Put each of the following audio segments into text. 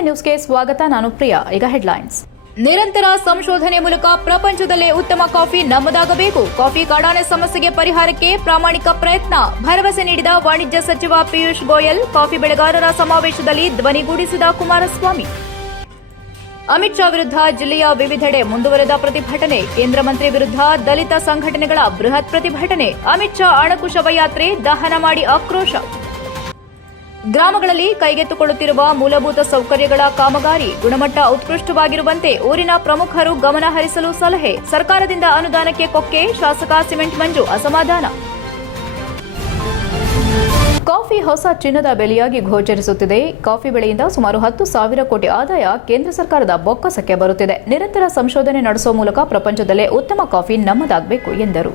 A ನ್ಯೂಸ್ಗೆ ಸ್ವಾಗತ. ನಾನು ಪ್ರಿಯಾ. ಈಗ ಹೆಡ್ಲೈನ್ಸ್. ನಿರಂತರ ಸಂಶೋಧನೆ ಮೂಲಕ ಪ್ರಪಂಚದಲ್ಲೇ ಉತ್ತಮ ಕಾಫಿ ನಮ್ಮದಾಗಬೇಕು. ಕಾಫಿ ಕಾಡಾನೆ ಸಮಸ್ಯೆಗೆ ಪರಿಹಾರಕ್ಕೆ ಪ್ರಾಮಾಣಿಕ ಪ್ರಯತ್ನ ಭರವಸೆ ನೀಡಿದ ವಾಣಿಜ್ಯ ಸಚಿವ ಪಿಯೂಷ್ ಗೋಯಲ್. ಕಾಫಿ ಬೆಳೆಗಾರರ ಸಮಾವೇಶದಲ್ಲಿ ಧ್ವನಿಗೂಡಿಸಿದ ಕುಮಾರಸ್ವಾಮಿ. ಅಮಿತ್ ಶಾ ವಿರುದ್ಧ ಜಿಲ್ಲೆಯ ವಿವಿಧೆಡೆ ಮುಂದುವರೆದ ಪ್ರತಿಭಟನೆ. ಕೇಂದ್ರ ಮಂತ್ರಿ ವಿರುದ್ಧ ದಲಿತ ಸಂಘಟನೆಗಳ ಬೃಹತ್ ಪ್ರತಿಭಟನೆ. ಅಮಿತ್ ಶಾ ಅಣಕು ಶವಯಾತ್ರೆ ದಹನ ಮಾಡಿ ಆಕ್ರೋಶ. ಗ್ರಾಮಗಳಲ್ಲಿ ಕೈಗೆತ್ತಿಕೊಳ್ಳುತ್ತಿರುವ ಮೂಲಭೂತ ಸೌಕರ್ಯಗಳ ಕಾಮಗಾರಿ ಗುಣಮಟ್ಟ ಉತ್ಕೃಷ್ಟವಾಗಿರುವಂತೆ ಊರಿನ ಪ್ರಮುಖರು ಗಮನ ಹರಿಸಲು ಸಲಹೆ. ಸರ್ಕಾರದಿಂದ ಅನುದಾನಕ್ಕೆ ಕೊಕ್ಕೆ. ಶಾಸಕ ಸಿಮೆಂಟ್ ಮಂಜು ಅಸಮಾಧಾನ. ಕಾಫಿ ಹೊಸ ಚಿನ್ನದ ಬೆಲೆಯಾಗಿ ಗೋಚರಿಸುತ್ತಿದೆ. ಕಾಫಿ ಬೆಳೆಯಿಂದ ಸುಮಾರು 10,000 ಕೋಟಿ ಆದಾಯ ಕೇಂದ್ರ ಸರ್ಕಾರದ ಬೊಕ್ಕಸಕ್ಕೆ ಬರುತ್ತಿದೆ. ನಿರಂತರ ಸಂಶೋಧನೆ ನಡೆಸುವ ಮೂಲಕ ಪ್ರಪಂಚದಲ್ಲೇ ಉತ್ತಮ ಕಾಫಿ ನಮ್ಮದಾಗಬೇಕು ಎಂದರು.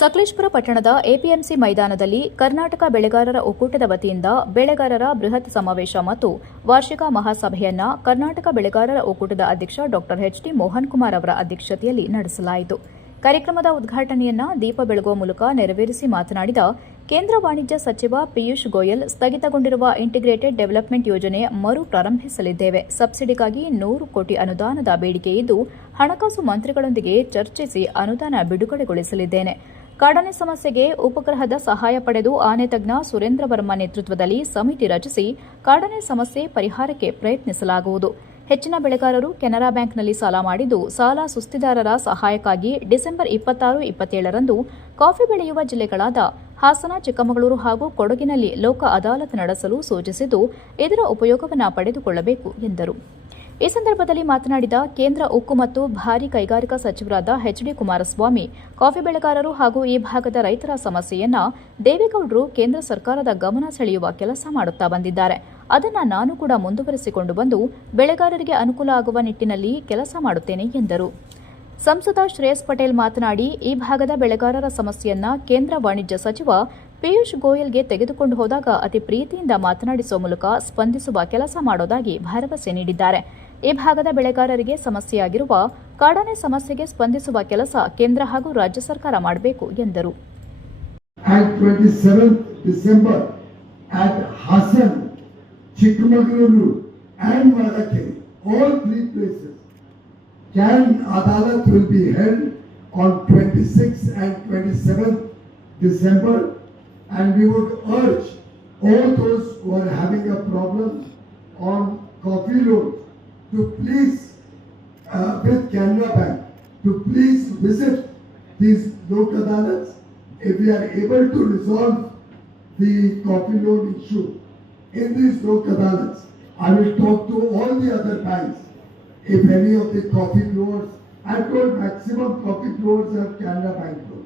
ಸಕಲೇಶಪುರ ಪಟ್ಟಣದ ಎಪಿಎಂಸಿ ಮೈದಾನದಲ್ಲಿ ಕರ್ನಾಟಕ ಬೆಳೆಗಾರರ ಒಕ್ಕೂಟದ ವತಿಯಿಂದ ಬೆಳೆಗಾರರ ಬೃಹತ್ ಸಮಾವೇಶ ಮತ್ತು ವಾರ್ಷಿಕ ಮಹಾಸಭೆಯನ್ನ ಕರ್ನಾಟಕ ಬೆಳೆಗಾರರ ಒಕ್ಕೂಟದ ಅಧ್ಯಕ್ಷ ಡಾ ಎಚ್ಡಿ ಮೋಹನ್ ಕುಮಾರ್ ಅವರ ಅಧ್ಯಕ್ಷತೆಯಲ್ಲಿ ನಡೆಸಲಾಯಿತು. ಕಾರ್ಯಕ್ರಮದ ಉದ್ಘಾಟನೆಯನ್ನ ದೀಪ ಬೆಳಗುವ ಮೂಲಕ ನೆರವೇರಿಸಿ ಮಾತನಾಡಿದ ಕೇಂದ್ರ ವಾಣಿಜ್ಯ ಸಚಿವ ಪಿಯೂಷ್ ಗೋಯಲ್, ಸ್ಥಗಿತಗೊಂಡಿರುವ ಇಂಟಿಗ್ರೇಟೆಡ್ ಡೆವಲಪ್ಮೆಂಟ್ ಯೋಜನೆ ಮರು ಪ್ರಾರಂಭಿಸಲಿದ್ದೇವೆ. ಸಬ್ಸಿಡಿಗಾಗಿ 100 ಕೋಟಿ ಅನುದಾನದ ಬೇಡಿಕೆ ಇದ್ದು ಹಣಕಾಸು ಮಂತ್ರಿಗಳೊಂದಿಗೆ ಚರ್ಚಿಸಿ ಅನುದಾನ ಬಿಡುಗಡೆಗೊಳಿಸಲಿದ್ದೇನೆ. ಕಾಡಾನೆ ಸಮಸ್ಯೆಗೆ ಉಪಗ್ರಹದ ಸಹಾಯ ಪಡೆದು ಆನೆ ತಜ್ಞ ಸುರೇಂದ್ರ ವರ್ಮ ನೇತೃತ್ವದಲ್ಲಿ ಸಮಿತಿ ರಚಿಸಿ ಕಾಡಾನೆ ಸಮಸ್ಯೆ ಪರಿಹಾರಕ್ಕೆ ಪ್ರಯತ್ನಿಸಲಾಗುವುದು. ಹೆಚ್ಚಿನ ಬೆಳೆಗಾರರು ಕೆನರಾ ಬ್ಯಾಂಕ್ನಲ್ಲಿ ಸಾಲ ಮಾಡಿದ್ದು, ಸಾಲ ಸುಸ್ತಿದಾರರ ಸಹಾಯಕ್ಕಾಗಿ ಡಿಸೆಂಬರ್ 26-27ರಂದು ಕಾಫಿ ಬೆಳೆಯುವ ಜಿಲ್ಲೆಗಳಾದ ಹಾಸನ, ಚಿಕ್ಕಮಗಳೂರು ಹಾಗೂ ಕೊಡಗಿನಲ್ಲಿ ಲೋಕ ಅದಾಲತ್ ನಡೆಸಲು ಸೂಚಿಸಿದ್ದು, ಇದರ ಉಪಯೋಗವನ್ನು ಪಡೆದುಕೊಳ್ಳಬೇಕು ಎಂದರು. ಈ ಸಂದರ್ಭದಲ್ಲಿ ಮಾತನಾಡಿದ ಕೇಂದ್ರ ಉಕ್ಕು ಮತ್ತು ಭಾರೀ ಕೈಗಾರಿಕಾ ಸಚಿವರಾದ ಎಚ್ಡಿ ಕುಮಾರಸ್ವಾಮಿ, ಕಾಫಿ ಬೆಳೆಗಾರರು ಹಾಗೂ ಈ ಭಾಗದ ರೈತರ ಸಮಸ್ಯೆಯನ್ನ ದೇವೇಗೌಡರು ಕೇಂದ್ರ ಸರ್ಕಾರದ ಗಮನ ಸೆಳೆಯುವ ಕೆಲಸ ಮಾಡುತ್ತಾ ಬಂದಿದ್ದಾರೆ. ಅದನ್ನು ನಾನು ಕೂಡ ಮುಂದುವರೆಸಿಕೊಂಡು ಬಂದು ಬೆಳೆಗಾರರಿಗೆ ಅನುಕೂಲ ಆಗುವ ನಿಟ್ಟಿನಲ್ಲಿ ಕೆಲಸ ಮಾಡುತ್ತೇನೆ ಎಂದರು. ಸಂಸದ ಶ್ರೇಯಸ್ ಪಟೇಲ್ ಮಾತನಾಡಿ, ಈ ಭಾಗದ ಬೆಳೆಗಾರರ ಸಮಸ್ಯೆಯನ್ನ ಕೇಂದ್ರ ವಾಣಿಜ್ಯ ಸಚಿವ ಪಿಯೂಷ್ ಗೋಯಲ್ಗೆ ತೆಗೆದುಕೊಂಡು ಹೋದಾಗ ಅತಿ ಪ್ರೀತಿಯಿಂದ ಮಾತನಾಡಿಸುವ ಮೂಲಕ ಸ್ಪಂದಿಸುವ ಕೆಲಸ ಮಾಡೋದಾಗಿ ಭರವಸೆ ನೀಡಿದ್ದಾರೆ. ಈ ಭಾಗದ ಬೆಳೆಗಾರರಿಗೆ ಸಮಸ್ಯೆಯಾಗಿರುವ ಕಾಡಾನೆ ಸಮಸ್ಯೆಗೆ ಸ್ಪಂದಿಸುವ ಕೆಲಸ ಕೇಂದ್ರ ಹಾಗೂ ರಾಜ್ಯ ಸರ್ಕಾರ ಮಾಡಬೇಕು ಎಂದರು. Chikmagaluru and Madakeri, all three places, Can Adalat will be held on 26th and 27th December, and we would urge all those who are having a problem on coffee loans to please, with Canara Bank, to please visit these Lok Adalats. If we are able to resolve the coffee loan issue in these Lok Adalats, I will talk to all the other banks. If any of the coffee growers, I told maximum coffee growers have Canara Bank loan.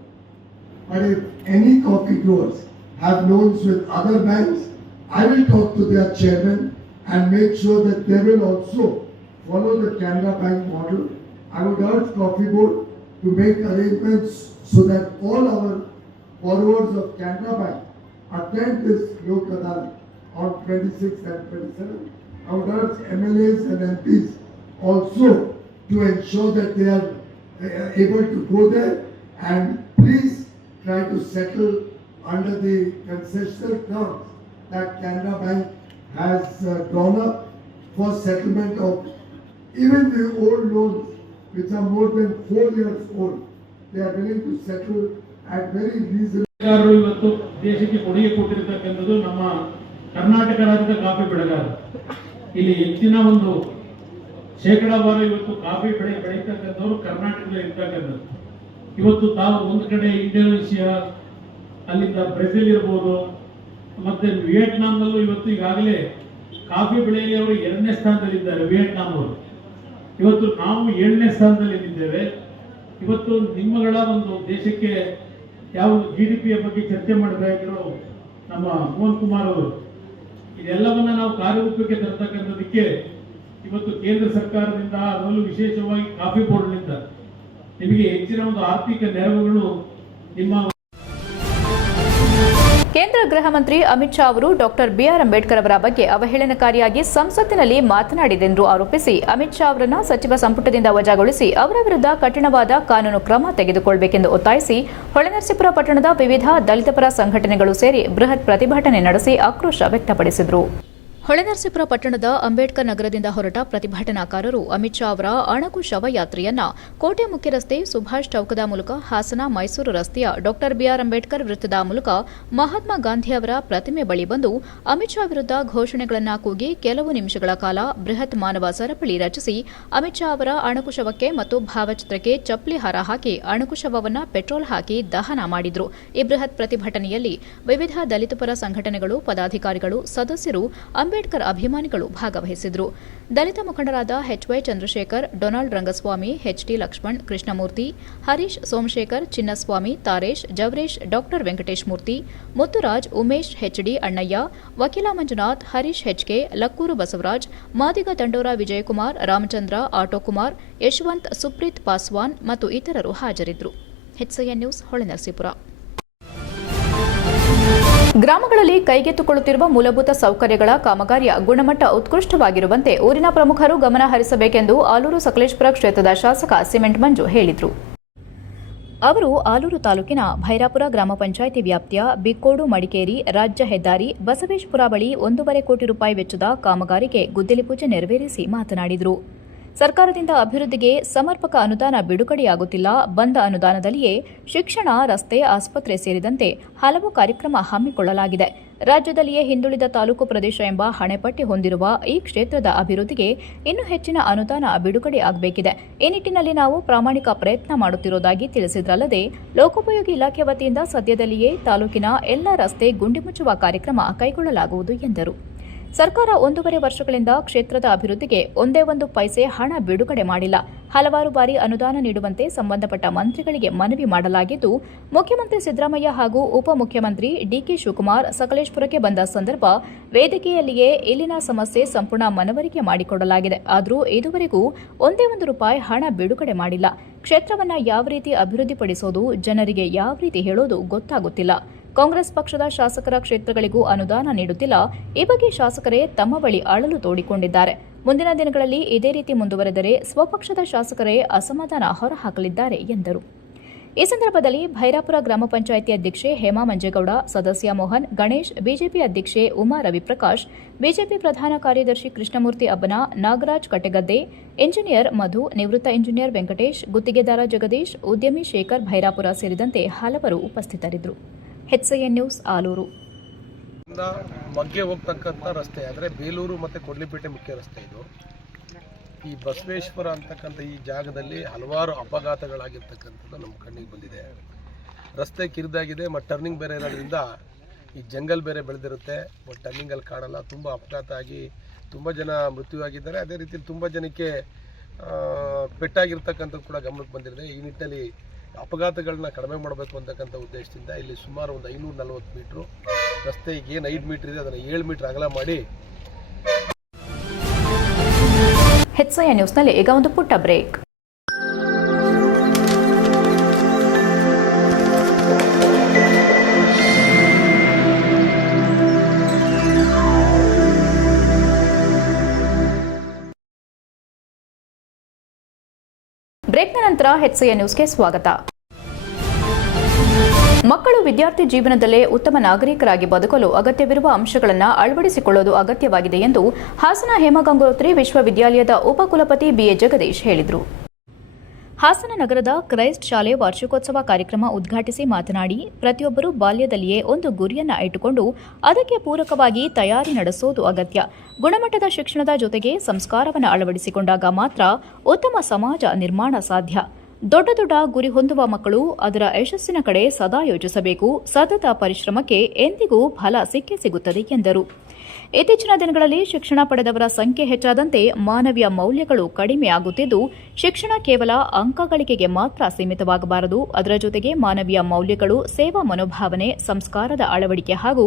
But if any coffee growers have loans with other banks, I will talk to their chairman and make sure that they will also follow the Canara Bank model. I would urge Coffee Board to make arrangements so that all our borrowers of Canara Bank attend this Lok Adalat on 26th and 27th. I would urge MLAs and MPs also to ensure that they are able to go there, and please try to settle under the concessional terms that Canara Bank has drawn up for settlement of even the old loans which are more than 4 years old. They are willing to settle at very reasonable. ಇವತ್ತು ದೇಶಕ್ಕೆ ಕೊಡುಗೆ ಕೊಟ್ಟಿರತಕ್ಕಂಥದ್ದು ನಮ್ಮ ಕರ್ನಾಟಕ ರಾಜ್ಯದ coffee ಬೆಳೆಗಾರರು. ಇಲ್ಲಿ ಹೆಚ್ಚಿನ ಒಂದು ಶೇಕಡಾವಾರು ಇವತ್ತು ಕಾಫಿ ಬೆಳೀತಕ್ಕಂಥವ್ರು ಕರ್ನಾಟಕದಲ್ಲಿ ಇರ್ತಕ್ಕಂಥದ್ದು. ಇವತ್ತು ತಾವು ಒಂದು ಕಡೆ ಇಂಡೋನೇಷಿಯಾ, ಅಲ್ಲಿಂದ ಬ್ರೆಜಿಲ್ ಇರ್ಬೋದು, ಮತ್ತೆ ವಿಯೆಟ್ನಾಂನಲ್ಲೂ ಇವತ್ತು ಈಗಾಗಲೇ ಕಾಫಿ ಬೆಳೆಯಲ್ಲಿ ಅವರು 2ನೇ ಸ್ಥಾನದಲ್ಲಿದ್ದಾರೆ ವಿಯೆಟ್ನಾಂ ಅವರು. ಇವತ್ತು ನಾವು 7ನೇ ಸ್ಥಾನದಲ್ಲಿದ್ದೇವೆ. ಇವತ್ತು ನಿಮ್ಮಗಳ ಒಂದು ದೇಶಕ್ಕೆ ಯಾವ GDP ಬಗ್ಗೆ ಚರ್ಚೆ ಮಾಡ್ತಾ ಇದ್ರು ನಮ್ಮ ಮೋಹನ್ ಕುಮಾರ್ ಅವರು, ಇದೆಲ್ಲವನ್ನ ನಾವು ಕಾರ್ಯರೂಪಕ್ಕೆ ತರ್ತಕ್ಕಂಥದಕ್ಕೆ ಇವತ್ತು ಕೇಂದ್ರ ಸರ್ಕಾರದಿಂದ, ಅದರಲ್ಲೂ ವಿಶೇಷವಾಗಿ ಕಾಫಿ ಬೋರ್ಡ್ನಿಂದ ನಿಮಗೆ ಹೆಚ್ಚಿನ ಒಂದು ಆರ್ಥಿಕ ನೆರವುಗಳು ನಿಮ್ಮ. ಕೇಂದ್ರ ಗೃಹ ಮಂತ್ರಿ ಅಮಿತ್ ಶಾ ಅವರು ಡಾಕ್ಟರ್ ಬಿಆರ್ ಅಂಬೇಡ್ಕರ್ ಅವರ ಬಗ್ಗೆ ಅವಹೇಳನಕಾರಿಯಾಗಿ ಸಂಸತ್ತಿನಲ್ಲಿ ಮಾತನಾಡಿದೆಂದು ಆರೋಪಿಸಿ ಅಮಿತ್ ಶಾ ಅವರನ್ನು ಸಚಿವ ಸಂಪುಟದಿಂದ ವಜಾಗೊಳಿಸಿ ಅವರ ವಿರುದ್ಧ ಕಠಿಣವಾದ ಕಾನೂನು ಕ್ರಮ ತೆಗೆದುಕೊಳ್ಳಬೇಕೆಂದು ಒತ್ತಾಯಿಸಿ ಹೊಳೆನರಸೀಪುರ ಪಟ್ಟಣದ ವಿವಿಧ ದಲಿತ ಪರ ಸಂಘಟನೆಗಳು ಸೇರಿ ಬೃಹತ್ ಪ್ರತಿಭಟನೆ ನಡೆಸಿ ಆಕ್ರೋಶ ವ್ಯಕ್ತಪಡಿಸಿದರು. ಹೊಳೆನರಸೀಪುರ ಪಟ್ಟಣದ ಅಂಬೇಡ್ಕರ್ ನಗರದಿಂದ ಹೊರಟ ಪ್ರತಿಭಟನಾಕಾರರು ಅಮಿತ್ ಶಾ ಅವರ ಅಣಕು ಶವಯಾತ್ರೆಯನ್ನ ಕೋಟೆ ಮುಖ್ಯ ರಸ್ತೆ ಸುಭಾಷ್ ಚೌಕದ ಮೂಲಕ ಹಾಸನ ಮೈಸೂರು ರಸ್ತೆಯ ಡಾ ಬಿಆರ್ ಅಂಬೇಡ್ಕರ್ ವೃತ್ತದ ಮೂಲಕ ಮಹಾತ್ಮ ಗಾಂಧಿ ಅವರ ಪ್ರತಿಮೆ ಬಳಿ ಬಂದು ಅಮಿತ್ ಶಾ ವಿರುದ್ಧ ಘೋಷಣೆಗಳನ್ನು ಕೂಗಿ ಕೆಲವು ನಿಮಿಷಗಳ ಕಾಲ ಬೃಹತ್ ಮಾನವ ಸರಪಳಿ ರಚಿಸಿ ಅಮಿತ್ ಶಾ ಅವರ ಅಣಕು ಶವಕ್ಕೆ ಮತ್ತು ಭಾವಚಿತ್ರಕ್ಕೆ ಚಪ್ಪಲಿ ಹಾರ ಹಾಕಿ ಅಣಕು ಶವವನ್ನು ಪೆಟ್ರೋಲ್ ಹಾಕಿ ದಹನ ಮಾಡಿದ್ರು. ಈ ಬೃಹತ್ ಪ್ರತಿಭಟನೆಯಲ್ಲಿ ವಿವಿಧ ದಲಿತ ಪರ ಸಂಘಟನೆಗಳು, ಪದಾಧಿಕಾರಿಗಳು, ಸದಸ್ಯರು, ಅಂಬೇಡ್ಕರ್ ಅಭಿಮಾನಿಗಳು ಭಾಗವಹಿಸಿದ್ರು. ದಲಿತ ಮುಖಂಡರಾದ HY Chandrashekhar, Donald Rangaswamy, HT Lakshman, Krishnamurthy, Harish Somashekar, Chinnaswamy, Taresh, ಜವರೇಶ್, ಡಾ ವೆಂಕಟೇಶ್ ಮೂರ್ತಿ, ಮುತ್ತುರಾಜ್, ಉಮೇಶ್, ಎಚ್ಡಿ ಅಣ್ಣಯ್ಯ, ವಕೀಲ ಮಂಜುನಾಥ್, ಹರೀಶ್ ಹೆಚ್ಕೆ, ಲಕ್ಕೂರು ಬಸವರಾಜ್, ಮಾದಿಗ ದಂಡೋರ ವಿಜಯಕುಮಾರ್, ರಾಮಚಂದ್ರ, ಆಟೋಕುಮಾರ್, ಯಶವಂತ್, ಸುಪ್ರೀತ್ ಪಾಸ್ವಾನ್ ಮತ್ತು ಇತರರು ಹಾಜರಿದ್ದರು. HCN news, Holenarasipura. ಗ್ರಾಮಗಳಲ್ಲಿ ಕೈಗೆತ್ತಿಕೊಳ್ಳುತ್ತಿರುವ ಮೂಲಭೂತ ಸೌಕರ್ಯಗಳ ಕಾಮಗಾರಿಯ ಗುಣಮಟ್ಟ ಉತ್ಕೃಷ್ಟವಾಗಿರುವಂತೆ ಊರಿನ ಪ್ರಮುಖರು ಗಮನ ಹರಿಸಬೇಕೆಂದು ಆಲೂರು ಸಕಲೇಶಪುರ ಕ್ಷೇತ್ರದ ಶಾಸಕ ಸಿಮೆಂಟ್ ಮಂಜು ಹೇಳಿದರು. ಅವರು ಆಲೂರು ತಾಲೂಕಿನ ಭೈರಾಪುರ ಗ್ರಾಮ ಪಂಚಾಯಿತಿ ವ್ಯಾಪ್ತಿಯ ಬಿಕ್ಕೋಡು ಮಡಿಕೇರಿ ರಾಜ್ಯ ಹೆದ್ದಾರಿ ಬಸವೇಶ್ಪುರ ಬಳಿ 1.5 ಕೋಟಿ ರೂಪಾಯಿ ವೆಚ್ಚದ ಕಾಮಗಾರಿಗೆ ಗುದ್ದಲಿ ಪೂಜೆ ನೆರವೇರಿಸಿ ಮಾತನಾಡಿದರು. ಸರ್ಕಾರದಿಂದ ಅಭಿವೃದ್ಧಿಗೆ ಸಮರ್ಪಕ ಅನುದಾನ ಬಿಡುಗಡೆಯಾಗುತ್ತಿಲ್ಲ. ಬಂದ ಅನುದಾನದಲ್ಲಿಯೇ ಶಿಕ್ಷಣ, ರಸ್ತೆ, ಆಸ್ಪತ್ರೆ ಸೇರಿದಂತೆ ಹಲವು ಕಾರ್ಯಕ್ರಮ ಹಮ್ಮಿಕೊಳ್ಳಲಾಗಿದೆ. ರಾಜ್ಯದಲ್ಲಿಯೇ ಹಿಂದುಳಿದ ತಾಲೂಕು ಪ್ರದೇಶ ಎಂಬ ಹಣೆಪಟ್ಟಿ ಹೊಂದಿರುವ ಈ ಕ್ಷೇತ್ರದ ಅಭಿವೃದ್ಧಿಗೆ ಇನ್ನೂ ಹೆಚ್ಚಿನ ಅನುದಾನ ಬಿಡುಗಡೆಯಾಗಬೇಕಿದೆ. ಈ ನಿಟ್ಟಿನಲ್ಲಿ ನಾವು ಪ್ರಾಮಾಣಿಕ ಪ್ರಯತ್ನ ಮಾಡುತ್ತಿರುವುದಾಗಿ ತಿಳಿಸಿದ್ರಲ್ಲದೆ, ಲೋಕೋಪಯೋಗಿ ಇಲಾಖೆ ವತಿಯಿಂದ ಸದ್ಯದಲ್ಲಿಯೇ ತಾಲೂಕಿನ ಎಲ್ಲ ರಸ್ತೆ ಗುಂಡಿ ಮುಚ್ಚುವ ಕಾರ್ಯಕ್ರಮ ಕೈಗೊಳ್ಳಲಾಗುವುದು ಎಂದರು. ಸರ್ಕಾರ 1.5 ವರ್ಷಗಳಿಂದ ಕ್ಷೇತ್ರದ ಅಭಿವೃದ್ಧಿಗೆ ಒಂದೇ ಒಂದು ಪೈಸೆ ಹಣ ಬಿಡುಗಡೆ ಮಾಡಿಲ್ಲ. ಹಲವಾರು ಬಾರಿ ಅನುದಾನ ನೀಡುವಂತೆ ಸಂಬಂಧಪಟ್ಟ ಮಂತ್ರಿಗಳಿಗೆ ಮನವಿ ಮಾಡಲಾಗಿದ್ದು, ಮುಖ್ಯಮಂತ್ರಿ ಸಿದ್ದರಾಮಯ್ಯ ಹಾಗೂ ಉಪಮುಖ್ಯಮಂತ್ರಿ ಡಿಕೆ ಶಿವಕುಮಾರ್ ಸಕಲೇಶಪುರಕ್ಕೆ ಬಂದ ಸಂದರ್ಭ ವೇದಿಕೆಯಲ್ಲಿಯೇ ಇಲ್ಲಿನ ಸಮಸ್ಯೆ ಸಂಪೂರ್ಣ ಮನವರಿಕೆ ಮಾಡಿಕೊಡಲಾಗಿದೆ. ಆದರೂ ಇದುವರೆಗೂ ಒಂದೇ ಒಂದು ರೂಪಾಯಿ ಹಣ ಬಿಡುಗಡೆ ಮಾಡಿಲ್ಲ. ಕ್ಷೇತ್ರವನ್ನು ಯಾವ ರೀತಿ ಅಭಿವೃದ್ಧಿಪಡಿಸೋದು, ಜನರಿಗೆ ಯಾವ ರೀತಿ ಹೇಳೋದು ಗೊತ್ತಾಗುತ್ತಿಲ್ಲ. ಕಾಂಗ್ರೆಸ್ ಪಕ್ಷದ ಶಾಸಕರ ಕ್ಷೇತ್ರಗಳಿಗೂ ಅನುದಾನ ನೀಡುತ್ತಿಲ್ಲ. ಈ ಬಗ್ಗೆ ಶಾಸಕರೇ ತಮ್ಮ ಬಳಿ ಅಳಲು ತೋಡಿಕೊಂಡಿದ್ದಾರೆ. ಮುಂದಿನ ದಿನಗಳಲ್ಲಿ ಇದೇ ರೀತಿ ಮುಂದುವರೆದರೆ ಸ್ವಪಕ್ಷದ ಶಾಸಕರೇ ಅಸಮಾಧಾನ ಹೊರಹಾಕಲಿದ್ದಾರೆ ಎಂದರು. ಈ ಸಂದರ್ಭದಲ್ಲಿ ಭೈರಾಪುರ ಗ್ರಾಮ ಪಂಚಾಯಿತಿ ಅಧ್ಯಕ್ಷೆ ಹೇಮಾ ಮಂಜೇಗೌಡ, ಸದಸ್ಯ ಮೋಹನ್, ಗಣೇಶ್, ಬಿಜೆಪಿ ಅಧ್ಯಕ್ಷೆ ಉಮಾ ರವಿಪ್ರಕಾಶ್, ಬಿಜೆಪಿ ಪ್ರಧಾನ ಕಾರ್ಯದರ್ಶಿ ಕೃಷ್ಣಮೂರ್ತಿ ಅಬ್ಬನ, ನಾಗರಾಜ್ ಕಟೆಗದ್ದೆ, ಇಂಜಿನಿಯರ್ ಮಧು, ನಿವೃತ್ತ ಇಂಜಿನಿಯರ್ ವೆಂಕಟೇಶ್, ಗುತ್ತಿಗೆದಾರ ಜಗದೀಶ್, ಉದ್ಯಮಿ ಶೇಖರ್ ಭೈರಾಪುರ ಸೇರಿದಂತೆ ಹಲವರು ಉಪಸ್ಥಿತರಿದ್ದರು. HCN news, Aluru. ಮಗ್ಗೆ ಹೋಗ್ತಕ್ಕಂಥ ರಸ್ತೆ ಅಂದರೆ ಬೇಲೂರು ಮತ್ತು ಕೊಡ್ಲಿಪೇಟೆ ಮುಖ್ಯ ರಸ್ತೆ ಇದು. ಈ ಬಸವೇಶ್ವರ ಅಂತಕ್ಕಂಥ ಈ ಜಾಗದಲ್ಲಿ ಹಲವಾರು ಅಪಘಾತಗಳಾಗಿರ್ತಕ್ಕಂಥದ್ದು ನಮ್ಮ ಕಣ್ಣಿಗೆ ಬಂದಿದೆ. ರಸ್ತೆ ಕಿರಿದಾಗಿದೆ ಮತ್ತು ಟರ್ನಿಂಗ್ ಬೇರೆ ಇರೋದ್ರಿಂದ ಈ ಜಂಗಲ್ ಬೇರೆ ಬೆಳೆದಿರುತ್ತೆ. ಮತ್ತು ಟರ್ನಿಂಗಲ್ಲಿ ಕಾಣಲ್ಲ. ತುಂಬ ಅಪಘಾತ ಆಗಿ ತುಂಬ ಜನ ಮೃತ್ಯುವಾಗಿದ್ದಾರೆ. ಅದೇ ರೀತಿ ತುಂಬ ಜನಕ್ಕೆ ಪೆಟ್ಟಾಗಿರ್ತಕ್ಕಂಥದ್ದು ಕೂಡ ಗಮನಕ್ಕೆ ಬಂದಿದೆ. ಈ ನಿಟ್ಟಿನಲ್ಲಿ ಅಪಘಾತಗಳನ್ನ ಕಡಿಮೆ ಮಾಡಬೇಕು ಅಂತಕ್ಕಂಥ ಉದ್ದೇಶದಿಂದ ಇಲ್ಲಿ ಸುಮಾರು ಒಂದು 540 ಮೀಟ್ರು ರಸ್ತೆ, ಏನು 5 ಮೀಟರ್ ಇದೆ ಅದನ್ನು 7 ಮೀಟರ್ ಅಗಲ ಮಾಡಿ. HCN ನ್ಯೂಸ್ನಲ್ಲಿ ಈಗ ಒಂದು ಪುಟ್ಟ ಬ್ರೇಕ್. ಬ್ರೇಕ್ನ ನಂತರ HCN ನ್ಯೂಸ್ಗೆ ಸ್ವಾಗತ. ಮಕ್ಕಳು ವಿದ್ಯಾರ್ಥಿ ಜೀವನದಲ್ಲೇ ಉತ್ತಮ ನಾಗರಿಕರಾಗಿ ಬದುಕಲು ಅಗತ್ಯವಿರುವ ಅಂಶಗಳನ್ನು ಅಳವಡಿಸಿಕೊಳ್ಳುವುದು ಅಗತ್ಯವಾಗಿದೆ ಎಂದು ಹಾಸನ ಹೇಮಗಂಗೋತ್ರಿ ವಿಶ್ವವಿದ್ಯಾಲಯದ ಉಪಕುಲಪತಿ BA ಜಗದೀಶ್ ಹೇಳಿದರು. ಹಾಸನ ನಗರದ ಕ್ರೈಸ್ಟ್ ಶಾಲೆ ವಾರ್ಷಿಕೋತ್ಸವ ಕಾರ್ಯಕ್ರಮ ಉದ್ಘಾಟಿಸಿ ಮಾತನಾಡಿ, ಪ್ರತಿಯೊಬ್ಬರೂ ಬಾಲ್ಯದಲ್ಲಿಯೇ ಒಂದು ಗುರಿಯನ್ನ ಇಟ್ಟುಕೊಂಡು ಅದಕ್ಕೆ ಪೂರಕವಾಗಿ ತಯಾರಿ ನಡೆಸೋದು ಅಗತ್ಯ. ಗುಣಮಟ್ಟದ ಶಿಕ್ಷಣದ ಜೊತೆಗೆ ಸಂಸ್ಕಾರವನ್ನು ಅಳವಡಿಸಿಕೊಂಡಾಗ ಮಾತ್ರ ಉತ್ತಮ ಸಮಾಜ ನಿರ್ಮಾಣ ಸಾಧ್ಯ. ದೊಡ್ಡ ದೊಡ್ಡ ಗುರಿ ಹೊಂದುವ ಮಕ್ಕಳು ಅದರ ಯಶಸ್ಸಿನ ಕಡೆ ಸದಾ ಯೋಚಿಸಬೇಕು. ಸತತ ಪರಿಶ್ರಮಕ್ಕೆ ಎಂದಿಗೂ ಫಲ ಸಿಕ್ಕೇ ಸಿಗುತ್ತದೆ ಎಂದರು. ಇತ್ತೀಚಿನ ದಿನಗಳಲ್ಲಿ ಶಿಕ್ಷಣ ಪಡೆದವರ ಸಂಖ್ಯೆ ಹೆಚ್ಚಾದಂತೆ ಮಾನವೀಯ ಮೌಲ್ಯಗಳು ಕಡಿಮೆಯಾಗುತ್ತಿದ್ದು, ಶಿಕ್ಷಣ ಕೇವಲ ಅಂಕಗಳಿಕೆಗೆ ಮಾತ್ರ ಸೀಮಿತವಾಗಬಾರದು. ಅದರ ಜೊತೆಗೆ ಮಾನವೀಯ ಮೌಲ್ಯಗಳು, ಸೇವಾ ಮನೋಭಾವನೆ, ಸಂಸ್ಕಾರದ ಅಳವಡಿಕೆ ಹಾಗೂ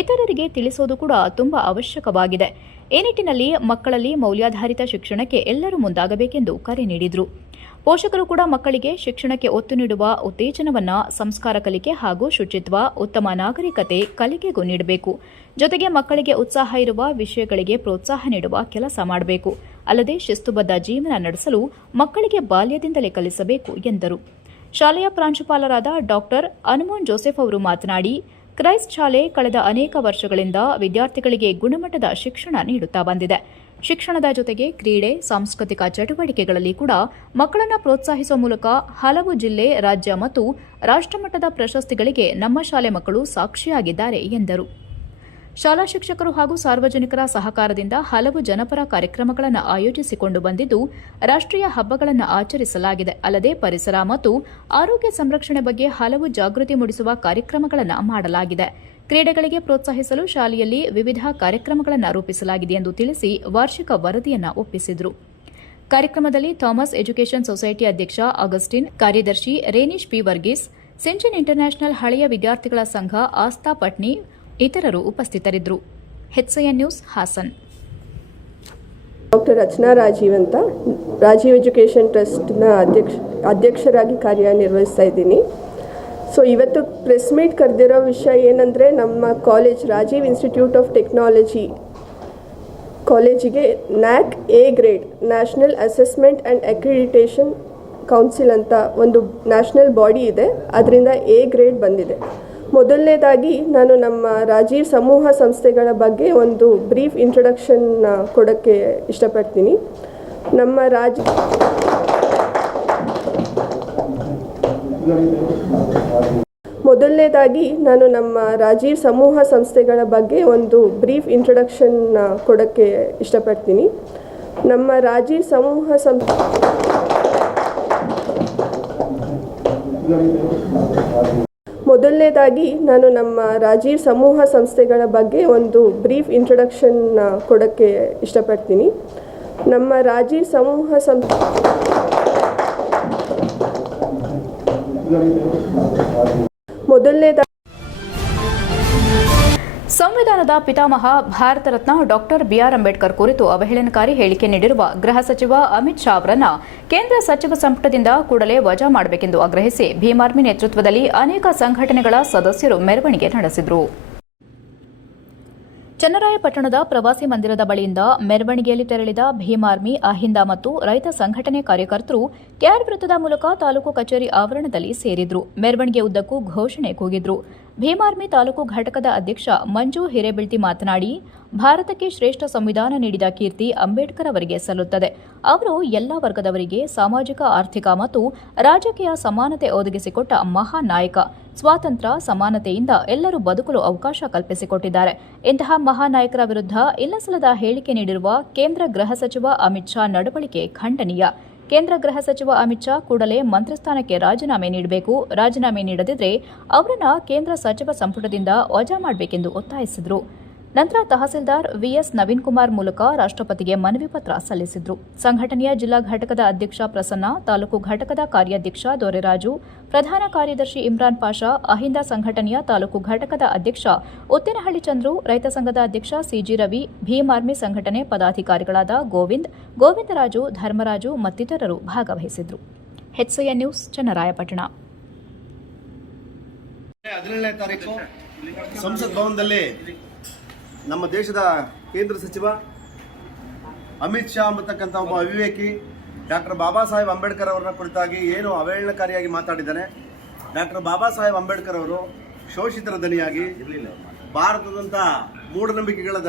ಇತರರಿಗೆ ತಿಳಿಸೋದು ಕೂಡ ತುಂಬಾ ಅವಶ್ಯಕವಾಗಿದೆ. ಈ ನಿಟ್ಟಿನಲ್ಲಿ ಮಕ್ಕಳಲ್ಲಿ ಮೌಲ್ಯಾಧಾರಿತ ಶಿಕ್ಷಣಕ್ಕೆ ಎಲ್ಲರೂ ಮುಂದಾಗಬೇಕೆಂದು ಕರೆ ನೀಡಿದರು. ಪೋಷಕರು ಕೂಡ ಮಕ್ಕಳಿಗೆ ಶಿಕ್ಷಣಕ್ಕೆ ಒತ್ತು ನೀಡುವ ಉತ್ತೇಜನವನ್ನ ಸಂಸ್ಕಾರ ಕಲಿಕೆ ಹಾಗೂ ಶುಚಿತ್ವ, ಉತ್ತಮ ನಾಗರಿಕತೆ ಕಲಿಕೆಗೂ ನೀಡಬೇಕು. ಜೊತೆಗೆ ಮಕ್ಕಳಿಗೆ ಉತ್ಸಾಹ ಇರುವ ವಿಷಯಗಳಿಗೆ ಪ್ರೋತ್ಸಾಹ ನೀಡುವ ಕೆಲಸ ಮಾಡಬೇಕು. ಅಲ್ಲದೆ ಶಿಸ್ತುಬದ್ಧ ಜೀವನ ನಡೆಸಲು ಮಕ್ಕಳಿಗೆ ಬಾಲ್ಯದಿಂದಲೇ ಕಲಿಸಬೇಕು ಎಂದರು. ಶಾಲೆಯ ಪ್ರಾಂಶುಪಾಲರಾದ ಡಾಕ್ಟರ್ ಅನುಮೋನ್ ಜೋಸೆಫ್ ಅವರು ಮಾತನಾಡಿ, ಕ್ರೈಸ್ಟ್ ಶಾಲೆ ಕಳೆದ ಅನೇಕ ವರ್ಷಗಳಿಂದ ವಿದ್ಯಾರ್ಥಿಗಳಿಗೆ ಗುಣಮಟ್ಟದ ಶಿಕ್ಷಣ ನೀಡುತ್ತಾ ಬಂದಿದೆ. ಶಿಕ್ಷಣದ ಜೊತೆಗೆ ಕ್ರೀಡೆ, ಸಾಂಸ್ಕೃತಿಕ ಚಟುವಟಿಕೆಗಳಲ್ಲಿ ಕೂಡ ಮಕ್ಕಳನ್ನು ಪ್ರೋತ್ಸಾಹಿಸುವ ಮೂಲಕ ಹಲವು ಜಿಲ್ಲೆ, ರಾಜ್ಯ ಮತ್ತು ರಾಷ್ಟ್ರಮಟ್ಟದ ಪ್ರಶಸ್ತಿಗಳಿಗೆ ನಮ್ಮ ಶಾಲೆ ಮಕ್ಕಳು ಸಾಕ್ಷಿಯಾಗಿದ್ದಾರೆ ಎಂದರು. ಶಾಲಾ ಶಿಕ್ಷಕರು ಹಾಗೂ ಸಾರ್ವಜನಿಕರ ಸಹಕಾರದಿಂದ ಹಲವು ಜನಪರ ಕಾರ್ಯಕ್ರಮಗಳನ್ನು ಆಯೋಜಿಸಿಕೊಂಡು ಬಂದಿದ್ದು, ರಾಷ್ಟ್ರೀಯ ಹಬ್ಬಗಳನ್ನು ಆಚರಿಸಲಾಗಿದೆ. ಅಲ್ಲದೆ ಪರಿಸರ ಮತ್ತು ಆರೋಗ್ಯ ಸಂರಕ್ಷಣೆ ಬಗ್ಗೆ ಹಲವು ಜಾಗೃತಿ ಮೂಡಿಸುವ ಕಾರ್ಯಕ್ರಮಗಳನ್ನು ಮಾಡಲಾಗಿದೆ. ಕ್ರೀಡೆಗಳಿಗೆ ಪ್ರೋತ್ಸಾಹಿಸಲು ಶಾಲೆಯಲ್ಲಿ ವಿವಿಧ ಕಾರ್ಯಕ್ರಮಗಳನ್ನು ರೂಪಿಸಲಾಗಿದೆ ಎಂದು ತಿಳಿಸಿ ವಾರ್ಷಿಕ ವರದಿಯನ್ನು ಒಪ್ಪಿಸಿದರು. ಕಾರ್ಯಕ್ರಮದಲ್ಲಿ ಥಾಮಸ್ ಎಜುಕೇಷನ್ ಸೊಸೈಟಿ ಅಧ್ಯಕ್ಷ ಅಗಸ್ಟಿನ್, ಕಾರ್ಯದರ್ಶಿ ರೇನಿಶ್ ಪಿ ವರ್ಗೀಸ್, ಸಿಂಚನ್ ಇಂಟರ್ನ್ಯಾಷನಲ್ ಹಳೆಯ ವಿದ್ಯಾರ್ಥಿಗಳ ಸಂಘ ಆಸ್ಥಾ ಪಟ್ನಿ ಇತರರು ಉಪಸ್ಥಿತರಿದ್ದರು. HCN news, Hassan. Doctor Rachana Rajeev ಅಂತ ರಾಜೀವ್ ಎಜುಕೇಷನ್ ಟ್ರಸ್ಟ್ನ ಅಧ್ಯಕ್ಷರಾಗಿ ಕಾರ್ಯನಿರ್ವಹಿಸ್ತಾ ಇದ್ದೀನಿ. ಸೊ ಇವತ್ತು ಪ್ರೆಸ್ ಮೀಟ್ ಕರೆದಿರೋ ವಿಷಯ ಏನಂದರೆ, ನಮ್ಮ college Rajeev institute of technology ಕಾಲೇಜಿಗೆ NAAC A grade national assessment and accreditation council ಅಂತ ಒಂದು ನ್ಯಾಷನಲ್ ಬಾಡಿ ಇದೆ, ಅದರಿಂದ A ಗ್ರೇಡ್ ಬಂದಿದೆ. ಮೊದಲನೇದಾಗಿ ನಾನು ನಮ್ಮ ರಾಜೀವ್ ಸಮೂಹ ಸಂಸ್ಥೆಗಳ ಬಗ್ಗೆ ಒಂದು ಬ್ರೀಫ್ ಇಂಟ್ರೊಡಕ್ಷನ್ ಕೊಡೋಕ್ಕೆ ಇಷ್ಟಪಡ್ತೀನಿ. ಮೊದಲನೇದಾಗಿ ನಾನು ನಮ್ಮ ರಾಜೀವ್ ಸಮೂಹ ಸಂಸ್ಥೆಗಳ ಬಗ್ಗೆ ಒಂದು ಬ್ರೀಫ್ ಇಂಟ್ರೊಡಕ್ಷನ್ ಕೊಡೋಕ್ಕೆ ಇಷ್ಟಪಡ್ತೀನಿ. ನಮ್ಮ ರಾಜೀವ್ ಸಮೂಹ ಮೊದಲನೇದಾಗಿ ನಾನು ನಮ್ಮ ರಾಜೀವ್ ಸಮೂಹ ಸಂಸ್ಥೆಗಳ ಬಗ್ಗೆ ಒಂದು ಬ್ರೀಫ್ ಇಂಟ್ರೊಡಕ್ಷನ್ ಕೊಡೋಕ್ಕೆ ಇಷ್ಟಪಡ್ತೀನಿ. ನಮ್ಮ ರಾಜೀವ್ ಸಮೂಹ ಸಂವಿಧಾನದ ಪಿತಾಮಹ ಭಾರತ ರತ್ನ ಡಾಕ್ಟರ್ ಬಿಆರ್ ಅಂಬೇಡ್ಕರ್ ಕುರಿತು ಅವಹೇಳನಕಾರಿ ಹೇಳಿಕೆ ನೀಡಿರುವ ಗೃಹ ಸಚಿವ ಅಮಿತ್ ಶಾ ಅವರನ್ನು ಕೇಂದ್ರ ಸಚಿವ ಸಂಪುಟದಿಂದ ಕೂಡಲೇ ವಜಾ ಮಾಡಬೇಕೆಂದು ಆಗ್ರಹಿಸಿ ಭೀಮ್ ಆರ್ಮಿ ನೇತೃತ್ವದಲ್ಲಿ ಅನೇಕ ಸಂಘಟನೆಗಳ ಸದಸ್ಯರು ಮೆರವಣಿಗೆ ನಡೆಸಿದರು. ಚನ್ನರಾಯಪಟ್ಟಣದ ಪ್ರವಾಸಿ ಮಂದಿರದ ಬಳಿಯಿಂದ ಮೆರವಣಿಗೆಯಲ್ಲಿ ತೆರಳಿದ ಭೀಮ್ ಆರ್ಮಿ, ಅಹಿಂದ ಮತ್ತು ರೈತ ಸಂಘಟನೆ ಕಾರ್ಯಕರ್ತರು ಕೆಆರ್ ವೃತ್ತದ ಮೂಲಕ ತಾಲೂಕು ಕಚೇರಿ ಆವರಣದಲ್ಲಿ ಸೇರಿದ್ರು. ಮೆರವಣಿಗೆ ಉದ್ದಕ್ಕೂ ಘೋಷಣೆ ಕೂಗಿದ್ರು. ಭೀಮ್ ಆರ್ಮಿ ತಾಲೂಕು ಘಟಕದ ಅಧ್ಯಕ್ಷ ಮಂಜು ಹಿರೇಬೆಳ್ತಿ ಮಾತನಾಡಿ, ಭಾರತಕ್ಕೆ ಶ್ರೇಷ್ಠ ಸಂವಿಧಾನ ನೀಡಿದ ಕೀರ್ತಿ ಅಂಬೇಡ್ಕರ್ ಅವರಿಗೆ ಸಲ್ಲುತ್ತದೆ. ಅವರು ಎಲ್ಲ ವರ್ಗದವರಿಗೆ ಸಾಮಾಜಿಕ, ಆರ್ಥಿಕ ಮತ್ತು ರಾಜಕೀಯ ಸಮಾನತೆ ಒದಗಿಸಿಕೊಟ್ಟ ಮಹಾನ್ ನಾಯಕ. ಸ್ವಾತಂತ್ರ್ಯ, ಸಮಾನತೆಯಿಂದ ಎಲ್ಲರೂ ಬದುಕಲು ಅವಕಾಶ ಕಲ್ಪಿಸಿಕೊಟ್ಟಿದ್ದಾರೆ. ಇಂತಹ ಮಹಾನ್ ನಾಯಕರ ವಿರುದ್ಧ ಇಲ್ಲಸಲ್ಲದ ಹೇಳಿಕೆ ನೀಡಿರುವ ಕೇಂದ್ರ ಗೃಹ ಸಚಿವ ಅಮಿತ್ ಶಾ ನಡವಳಿಕೆ ಖಂಡನೀಯ. ಕೇಂದ್ರ ಗೃಹ ಸಚಿವ ಅಮಿತ್ ಶಾ ಕೂಡಲೇ ಮಂತ್ರಿ ಸ್ಥಾನಕ್ಕೆ ರಾಜೀನಾಮೆ ನೀಡಬೇಕು. ರಾಜೀನಾಮೆ ನೀಡದಿದ್ದರೆ ಅವರನ್ನು ಕೇಂದ್ರ ಸಚಿವ ಸಂಪುಟದಿಂದ ವಜಾ ಮಾಡಬೇಕೆಂದು ಒತ್ತಾಯಿಸಿದರು. ನಂತರ ತಹಸೀಲ್ದಾರ್ ವಿಎಸ್ ನವೀನ್ ಕುಮಾರ್ ಮೂಲಕ ರಾಷ್ಟ್ರಪತಿಗೆ ಮನವಿ ಪತ್ರ ಸಲ್ಲಿಸಿದರು. ಸಂಘಟನೆಯ ಜಿಲ್ಲಾ ಘಟಕದ ಅಧ್ಯಕ್ಷ ಪ್ರಸನ್ನ, ತಾಲೂಕು ಘಟಕದ ಕಾರ್ಯಾಧ್ಯಕ್ಷ ದೊರೆರಾಜು, ಪ್ರಧಾನ ಕಾರ್ಯದರ್ಶಿ ಇಮ್ರಾನ್ ಪಾಷಾ, ಅಹಿಂದ ಸಂಘಟನೆಯ ತಾಲೂಕು ಘಟಕದ ಅಧ್ಯಕ್ಷ ಉತ್ತೇನಹಳ್ಳಿ ಚಂದ್ರು, ರೈತ ಸಂಘದ ಅಧ್ಯಕ್ಷ ಸಿಜಿ ರವಿ, ಭೀಮ್ ಆರ್ಮಿ ಸಂಘಟನೆ ಪದಾಧಿಕಾರಿಗಳಾದ ಗೋವಿಂದ್, ಗೋವಿಂದರಾಜು, ಧರ್ಮರಾಜು ಮತ್ತಿತರರು ಭಾಗವಹಿಸಿದರು. HCN news, Channarayapatna. 17ನೇ ತಾರೀಕು ಸಂಸತ್ ಭವನದಲ್ಲಿ ನಮ್ಮ ದೇಶದ ಕೇಂದ್ರ ಸಚಿವ ಅಮಿತ್ ಶಾ ಎಂಬತಕ್ಕಂಥ ಒಬ್ಬ ಅವಿವೇಕಿ ಡಾಕ್ಟರ್ ಬಾಬಾ ಸಾಹೇಬ್ ಅಂಬೇಡ್ಕರ್ ಅವರ ಕುರಿತಾಗಿ ಏನು ಅವಹೇಳನಕಾರಿಯಾಗಿ ಮಾತಾಡಿದ್ದಾನೆ. ಡಾಕ್ಟರ್ ಬಾಬಾ ಸಾಹೇಬ್ ಅಂಬೇಡ್ಕರ್ ಅವರು ಶೋಷಿತರ ದನಿಯಾಗಿ ಭಾರತದಂಥ ಮೂಢನಂಬಿಕೆಗಳ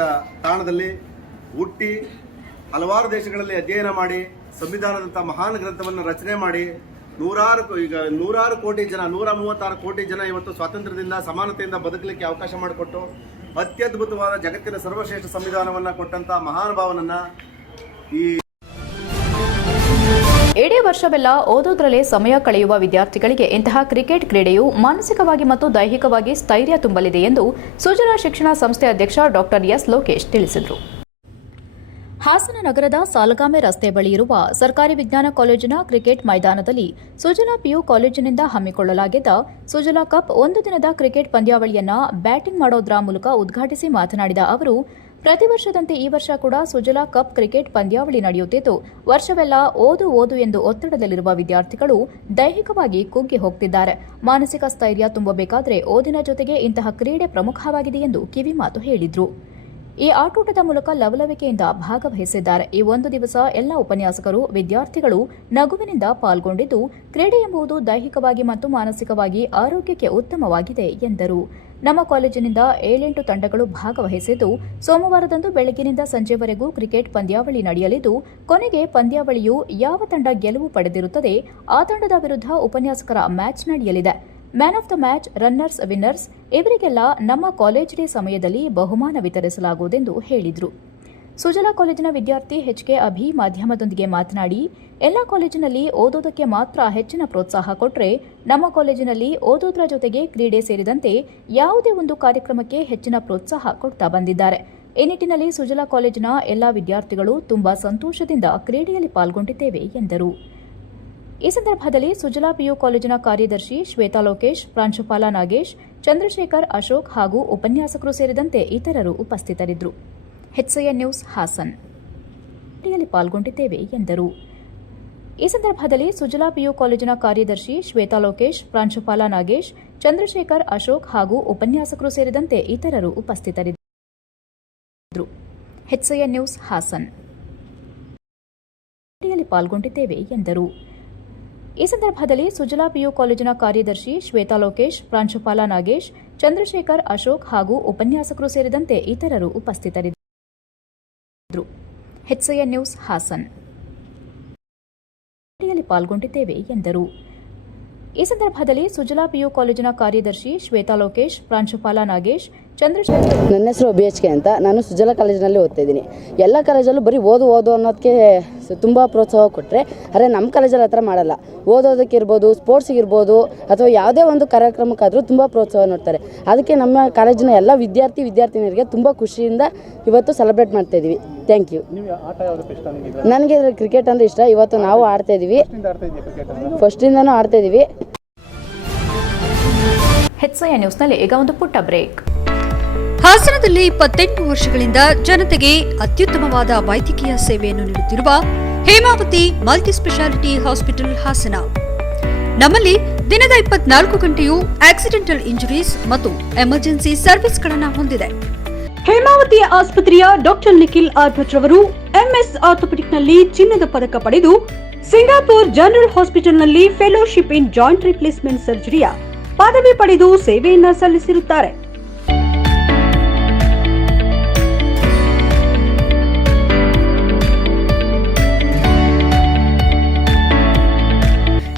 ತಾಣದಲ್ಲಿ ಹುಟ್ಟಿ ಹಲವಾರು ದೇಶಗಳಲ್ಲಿ ಅಧ್ಯಯನ ಮಾಡಿ ಸಂವಿಧಾನದಂಥ ಮಹಾನ್ ಗ್ರಂಥವನ್ನು ರಚನೆ ಮಾಡಿ ನೂರಾರು ಕೋಟಿ ಜನ, 136 ಕೋಟಿ ಜನ ಇವತ್ತು ಸ್ವಾತಂತ್ರ್ಯದಿಂದ, ಸಮಾನತೆಯಿಂದ ಬದುಕಲಿಕ್ಕೆ ಅವಕಾಶ ಮಾಡಿಕೊಟ್ಟು ಅತ್ಯದ್ಭುತವಾದ ಜಗತ್ತಿನ ಸರ್ವಶ್ರೇಷ್ಠ ಸಂವಿಧಾನವನ್ನು ಕೊಟ್ಟಂತ ಮಹಾನುಭಾವನನ್ನ ಇಡೀ ವರ್ಷವೆಲ್ಲ ಓದೋದ್ರಲ್ಲೇ ಸಮಯ ಕಳೆಯುವ ವಿದ್ಯಾರ್ಥಿಗಳಿಗೆ ಇಂತಹ ಕ್ರಿಕೆಟ್ ಕ್ರೀಡೆಯು ಮಾನಸಿಕವಾಗಿ ಮತ್ತು ದೈಹಿಕವಾಗಿ ಸ್ಥೈರ್ಯ ತುಂಬಲಿದೆ ಎಂದು ಸುಜಲಾ ಶಿಕ್ಷಣ ಸಂಸ್ಥೆ ಅಧ್ಯಕ್ಷ ಡಾಕ್ಟರ್ ಎಸ್ ಲೋಕೇಶ್ ತಿಳಿಸಿದರು. ಹಾಸನ ನಗರದ ಸಾಲಗಾಮೆ ರಸ್ತೆ ಬಳಿ ಇರುವ ಸರ್ಕಾರಿ ವಿಜ್ಞಾನ ಕಾಲೇಜಿನ ಕ್ರಿಕೆಟ್ ಮೈದಾನದಲ್ಲಿ ಸುಜಲಾ ಪಿಯು ಕಾಲೇಜಿನಿಂದ ಹಮ್ಮಿಕೊಳ್ಳಲಾಗಿದ್ದ ಸುಜಲಾ ಕಪ್ ಒಂದು ದಿನದ ಕ್ರಿಕೆಟ್ ಪಂದ್ಯಾವಳಿಯನ್ನು ಬ್ಯಾಟಿಂಗ್ ಮಾಡೋದ್ರ ಮೂಲಕ ಉದ್ಘಾಟಿಸಿ ಮಾತನಾಡಿದ ಅವರು, ಪ್ರತಿ ವರ್ಷದಂತೆ ಈ ವರ್ಷ ಕೂಡ ಸುಜಲಾ ಕಪ್ ಕ್ರಿಕೆಟ್ ಪಂದ್ಯಾವಳಿ ನಡೆಯುತ್ತಿದ್ದು, ವರ್ಷವೆಲ್ಲ ಓದು ಎಂದು ಒತ್ತಡದಲ್ಲಿರುವ ವಿದ್ಯಾರ್ಥಿಗಳು ದೈಹಿಕವಾಗಿ ಕುಗ್ಗಿ ಹೋಗ್ತಿದ್ದಾರೆ. ಮಾನಸಿಕ ಸ್ಥೈರ್ಯ ತುಂಬಬೇಕಾದರೆ ಓದಿನ ಜೊತೆಗೆ ಇಂತಹ ಕ್ರೀಡೆ ಪ್ರಮುಖವಾಗಿದೆ ಎಂದು ಕಿವಿಮಾತು ಹೇಳಿದರು. ಈ ಆಟೋಟದ ಮೂಲಕ ಲವಲವಿಕೆಯಿಂದ ಭಾಗವಹಿಸಿದ್ದಾರೆ. ಈ ಒಂದು ದಿವಸ ಎಲ್ಲ ಉಪನ್ಯಾಸಕರು, ವಿದ್ಯಾರ್ಥಿಗಳು ನಗುವಿನಿಂದ ಪಾಲ್ಗೊಂಡಿದ್ದು, ಕ್ರೀಡೆ ಎಂಬುದು ದೈಹಿಕವಾಗಿ ಮತ್ತು ಮಾನಸಿಕವಾಗಿ ಆರೋಗ್ಯಕ್ಕೆ ಉತ್ತಮವಾಗಿದೆ ಎಂದರು. ನಮ್ಮ ಕಾಲೇಜಿನಿಂದ 7-8 ತಂಡಗಳು ಭಾಗವಹಿಸಿದ್ದು, ಸೋಮವಾರದಂದು ಬೆಳಗ್ಗಿನಿಂದ ಸಂಜೆವರೆಗೂ ಕ್ರಿಕೆಟ್ ಪಂದ್ಯಾವಳಿ ನಡೆಯಲಿದ್ದು, ಕೊನೆಗೆ ಪಂದ್ಯಾವಳಿಯು ಯಾವ ತಂಡ ಗೆಲುವು ಪಡೆದಿರುತ್ತದೆ ಆ ತಂಡದ ವಿರುದ್ಧ ಉಪನ್ಯಾಸಕರ ಮ್ಯಾಚ್ ನಡೆಯಲಿದೆ. Man of the match, runners, winners ಇವರಿಗೆಲ್ಲ ನಮ್ಮ ಕಾಲೇಜ್ ಡೇ ಸಮಯದಲ್ಲಿ ಬಹುಮಾನ ವಿತರಿಸಲಾಗುವುದೆಂದು ಹೇಳಿದರು. ಸುಜಲಾ ಕಾಲೇಜಿನ ವಿದ್ಯಾರ್ಥಿ ಎಚ್.ಕೆ. ಅಭಿ ಮಾಧ್ಯಮದೊಂದಿಗೆ ಮಾತನಾಡಿ, ಎಲ್ಲ ಕಾಲೇಜಿನಲ್ಲಿ ಓದೋದಕ್ಕೆ ಮಾತ್ರ ಹೆಚ್ಚಿನ ಪ್ರೋತ್ಸಾಹ ಕೊಟ್ಟರೆ, ನಮ್ಮ ಕಾಲೇಜಿನಲ್ಲಿ ಓದೋದ್ರ ಜೊತೆಗೆ ಕ್ರೀಡೆ ಸೇರಿದಂತೆ ಯಾವುದೇ ಒಂದು ಕಾರ್ಯಕ್ರಮಕ್ಕೆ ಹೆಚ್ಚಿನ ಪ್ರೋತ್ಸಾಹ ಕೊಡ್ತಾ ಬಂದಿದ್ದಾರೆ. ಈ ನಿಟ್ಟಿನಲ್ಲಿ ಸುಜಲಾ ಕಾಲೇಜಿನ ಎಲ್ಲ ವಿದ್ಯಾರ್ಥಿಗಳು ತುಂಬಾ ಸಂತೋಷದಿಂದ ಕ್ರೀಡೆಯಲ್ಲಿ ಪಾಲ್ಗೊಂಡಿದ್ದೇವೆ ಎಂದರು. ಈ ಸಂದರ್ಭದಲ್ಲಿ ಸುಜಲಾ ಪಿಯು ಕಾಲೇಜಿನ ಕಾರ್ಯದರ್ಶಿ ಶ್ವೇತಾ ಲೋಕೇಶ್, ಪ್ರಾಂಶುಪಾಲ ನಾಗೇಶ್, ಚಂದ್ರಶೇಖರ್, ಅಶೋಕ್ ಹಾಗೂ ಉಪನ್ಯಾಸಕರು ಸೇರಿದಂತೆ ಇತರರು ಉಪಸ್ಥಿತರಿದ್ದರು. HCN ನ್ಯೂಸ್ ಹಾಸನ್ ಕ್ರೀಡೆಯಲ್ಲಿ ಪಾಲ್ಗೊಂಡಿದ್ದೇವೆ ಎಂದರು. ಈ ಸಂದರ್ಭದಲ್ಲಿ ಸುಜಲಾ ಪಿಯು ಕಾಲೇಜಿನ ಕಾರ್ಯದರ್ಶಿ ಶ್ವೇತಾ ಲೋಕೇಶ್, ಪ್ರಾಂಶುಪಾಲ ನಾಗೇಶ್, ಚಂದ್ರಶೇಖರ್, ಅಶೋಕ್ ಹಾಗೂ ಉಪನ್ಯಾಸಕರು ಸೇರಿದಂತೆ ಇತರರು ಉಪಸ್ಥಿತರಿದ್ದರು. HCN ನ್ಯೂಸ್ ಹಾಸನ್ ಕ್ರೀಡೆಯಲ್ಲಿ ಪಾಲ್ಗೊಂಡಿದ್ದೇವೆ ಎಂದರು. ಈ ಸಂದರ್ಭದಲ್ಲಿ ಸುಜಲಾ ಪಿಯು ಕಾಲೇಜಿನ ಕಾರ್ಯದರ್ಶಿ ಶ್ವೇತಾ ಲೋಕೇಶ್, ಪ್ರಾಂಶುಪಾಲ ನಾಗೇಶ್, ಚಂದ್ರಶೇಖರ್, ಅಶೋಕ್ ಹಾಗೂ ಉಪನ್ಯಾಸಕರು ಸೇರಿದಂತೆ ಇತರರು ಉಪಸ್ಥಿತರಿದ್ದರು. HCN ನ್ಯೂಸ್ ಹಾಸನ್ ಕ್ರೀಡೆಯಲ್ಲಿ ಪಾಲ್ಗೊಂಡಿದ್ದೇವೆ ಎಂದರು. ಈ ಸಂದರ್ಭದಲ್ಲಿ ಸುಜಲಾ ಪಿಯು ಕಾಲೇಜಿನ ಕಾರ್ಯದರ್ಶಿ ಶ್ವೇತಾ ಲೋಕೇಶ್, ಪ್ರಾಂಶುಪಾಲ ನಾಗೇಶ್, ಚಂದ್ರಶೇಖರ್. ನನ್ನ ಹೆಸರು BHK ಅಂತ. ನಾನು ಸುಜಲಾ ಕಾಲೇಜಿನಲ್ಲಿ ಓದ್ತಾ ಇದ್ದೀನಿ. ಎಲ್ಲ ಕಾಲೇಜಲ್ಲೂ ಬರೀ ಓದು ಅನ್ನೋದಕ್ಕೆ ತುಂಬ ಪ್ರೋತ್ಸಾಹ ಕೊಟ್ಟರೆ, ಆದರೆ ನಮ್ಮ ಕಾಲೇಜಲ್ಲಿ ಆ ಥರ ಮಾಡಲ್ಲ. ಓದೋದಕ್ಕಿರ್ಬೋದು, ಸ್ಪೋರ್ಟ್ಸಿಗಿರ್ಬೋದು, ಅಥವಾ ಯಾವುದೇ ಒಂದು ಕಾರ್ಯಕ್ರಮಕ್ಕಾದರೂ ತುಂಬ ಪ್ರೋತ್ಸಾಹ ನೋಡ್ತಾರೆ. ಅದಕ್ಕೆ ನಮ್ಮ ಕಾಲೇಜಿನ ಎಲ್ಲ ವಿದ್ಯಾರ್ಥಿನಿಯರಿಗೆ ತುಂಬ ಖುಷಿಯಿಂದ ಇವತ್ತು ಸೆಲೆಬ್ರೇಟ್ ಮಾಡ್ತಾ ಇದ್ದೀವಿ. Thank you. ನನಗೆ ಕ್ರಿಕೆಟ್ ಅಂದರೆ ಇಷ್ಟ. ಇವತ್ತು ನಾವು ಆಡ್ತಾ ಇದ್ದೀವಿ, ಫಸ್ಟಿಂದನೂ ಆಡ್ತಾ ಇದ್ದೀವಿ. HCN ನ್ಯೂಸ್ನಲ್ಲಿ ಈಗ ಒಂದು ಪುಟ್ಟ ಬ್ರೇಕ್. ಹಾಸನದಲ್ಲಿ 28 ವರ್ಷಗಳಿಂದ ಜನತೆಗೆ ಅತ್ಯುತ್ತಮವಾದ ವೈದ್ಯಕೀಯ ಸೇವೆಯನ್ನು ನೀಡುತ್ತಿರುವ ಹೇಮಾವತಿ ಮಲ್ಟಿಸ್ಪೆಷಾಲಿಟಿ ಹಾಸ್ಪಿಟಲ್ ಹಾಸನ. ನಮ್ಮಲ್ಲಿ ದಿನದ 24 ಗಂಟೆಯೂ ಆಕ್ಸಿಡೆಂಟಲ್ ಇಂಜುರೀಸ್ ಮತ್ತು ಎಮರ್ಜೆನ್ಸಿ ಸರ್ವಿಸ್ಗಳನ್ನು ಹೊಂದಿದೆ. ಹೇಮಾವತಿ ಆಸ್ಪತ್ರೆಯ ಡಾಕ್ಟರ್ ನಿಖಿಲ್ ಆರ್ ಭಟ್ ರವರು MS ಆರ್ಥೋಪೆಡಿಕ್ನಲ್ಲಿ ಚಿನ್ನದ ಪದಕ ಪಡೆದು ಸಿಂಗಾಪುರ್ ಜನರಲ್ ಹಾಸ್ಪಿಟಲ್ನಲ್ಲಿ ಫೆಲೋಶಿಪ್ ಇನ್ ಜಾಯಿಂಟ್ ರಿಪ್ಲೇಸ್ಮೆಂಟ್ ಸರ್ಜರಿಯ ಪದವಿ ಪಡೆದು ಸೇವೆಯನ್ನ ಸಲ್ಲಿಸಿರುತ್ತಾರೆ.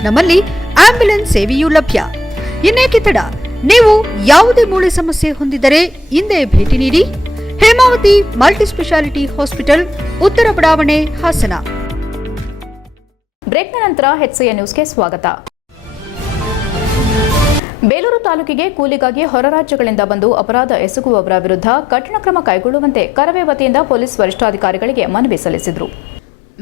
ನಮ್ಮಲ್ಲಿ ಆಂಬ್ಯುಲೆನ್ಸ್ ಸೇವೆಯೂ ಲಭ್ಯ. ಇನ್ನೇಕೆ ತಡ? ನೀವು ಯಾವುದೇ ಮೂಳೆ ಸಮಸ್ಯೆ ಹೊಂದಿದ್ದರೆ ಹಿಂದೆ ಭೇಟಿ ನೀಡಿ. ಹೇಮಾವತಿ ಮಲ್ಟಿಸ್ಪೆಷಾಲಿಟಿ ಹಾಸ್ಪಿಟಲ್, ಉತ್ತರ ಬಡಾವಣೆ, ಹಾಸನ. ಬ್ರೇಕ್ನ ನಂತರ HCN ನ್ಯೂಸ್ಗೆ ಸ್ವಾಗತ. ಬೇಲೂರು ತಾಲೂಕಿಗೆ ಕೂಲಿಗಾಗಿ ಹೊರ ರಾಜ್ಯಗಳಿಂದ ಬಂದು ಅಪರಾಧ ಎಸಗುವವರ ವಿರುದ್ಧ ಕಠಿಣ ಕ್ರಮ ಕೈಗೊಳ್ಳುವಂತೆ ಕರವೇ ವತಿಯಿಂದ ಪೊಲೀಸ್ ವರಿಷ್ಠಾಧಿಕಾರಿಗಳಿಗೆ ಮನವಿ ಸಲ್ಲಿಸಿದರು.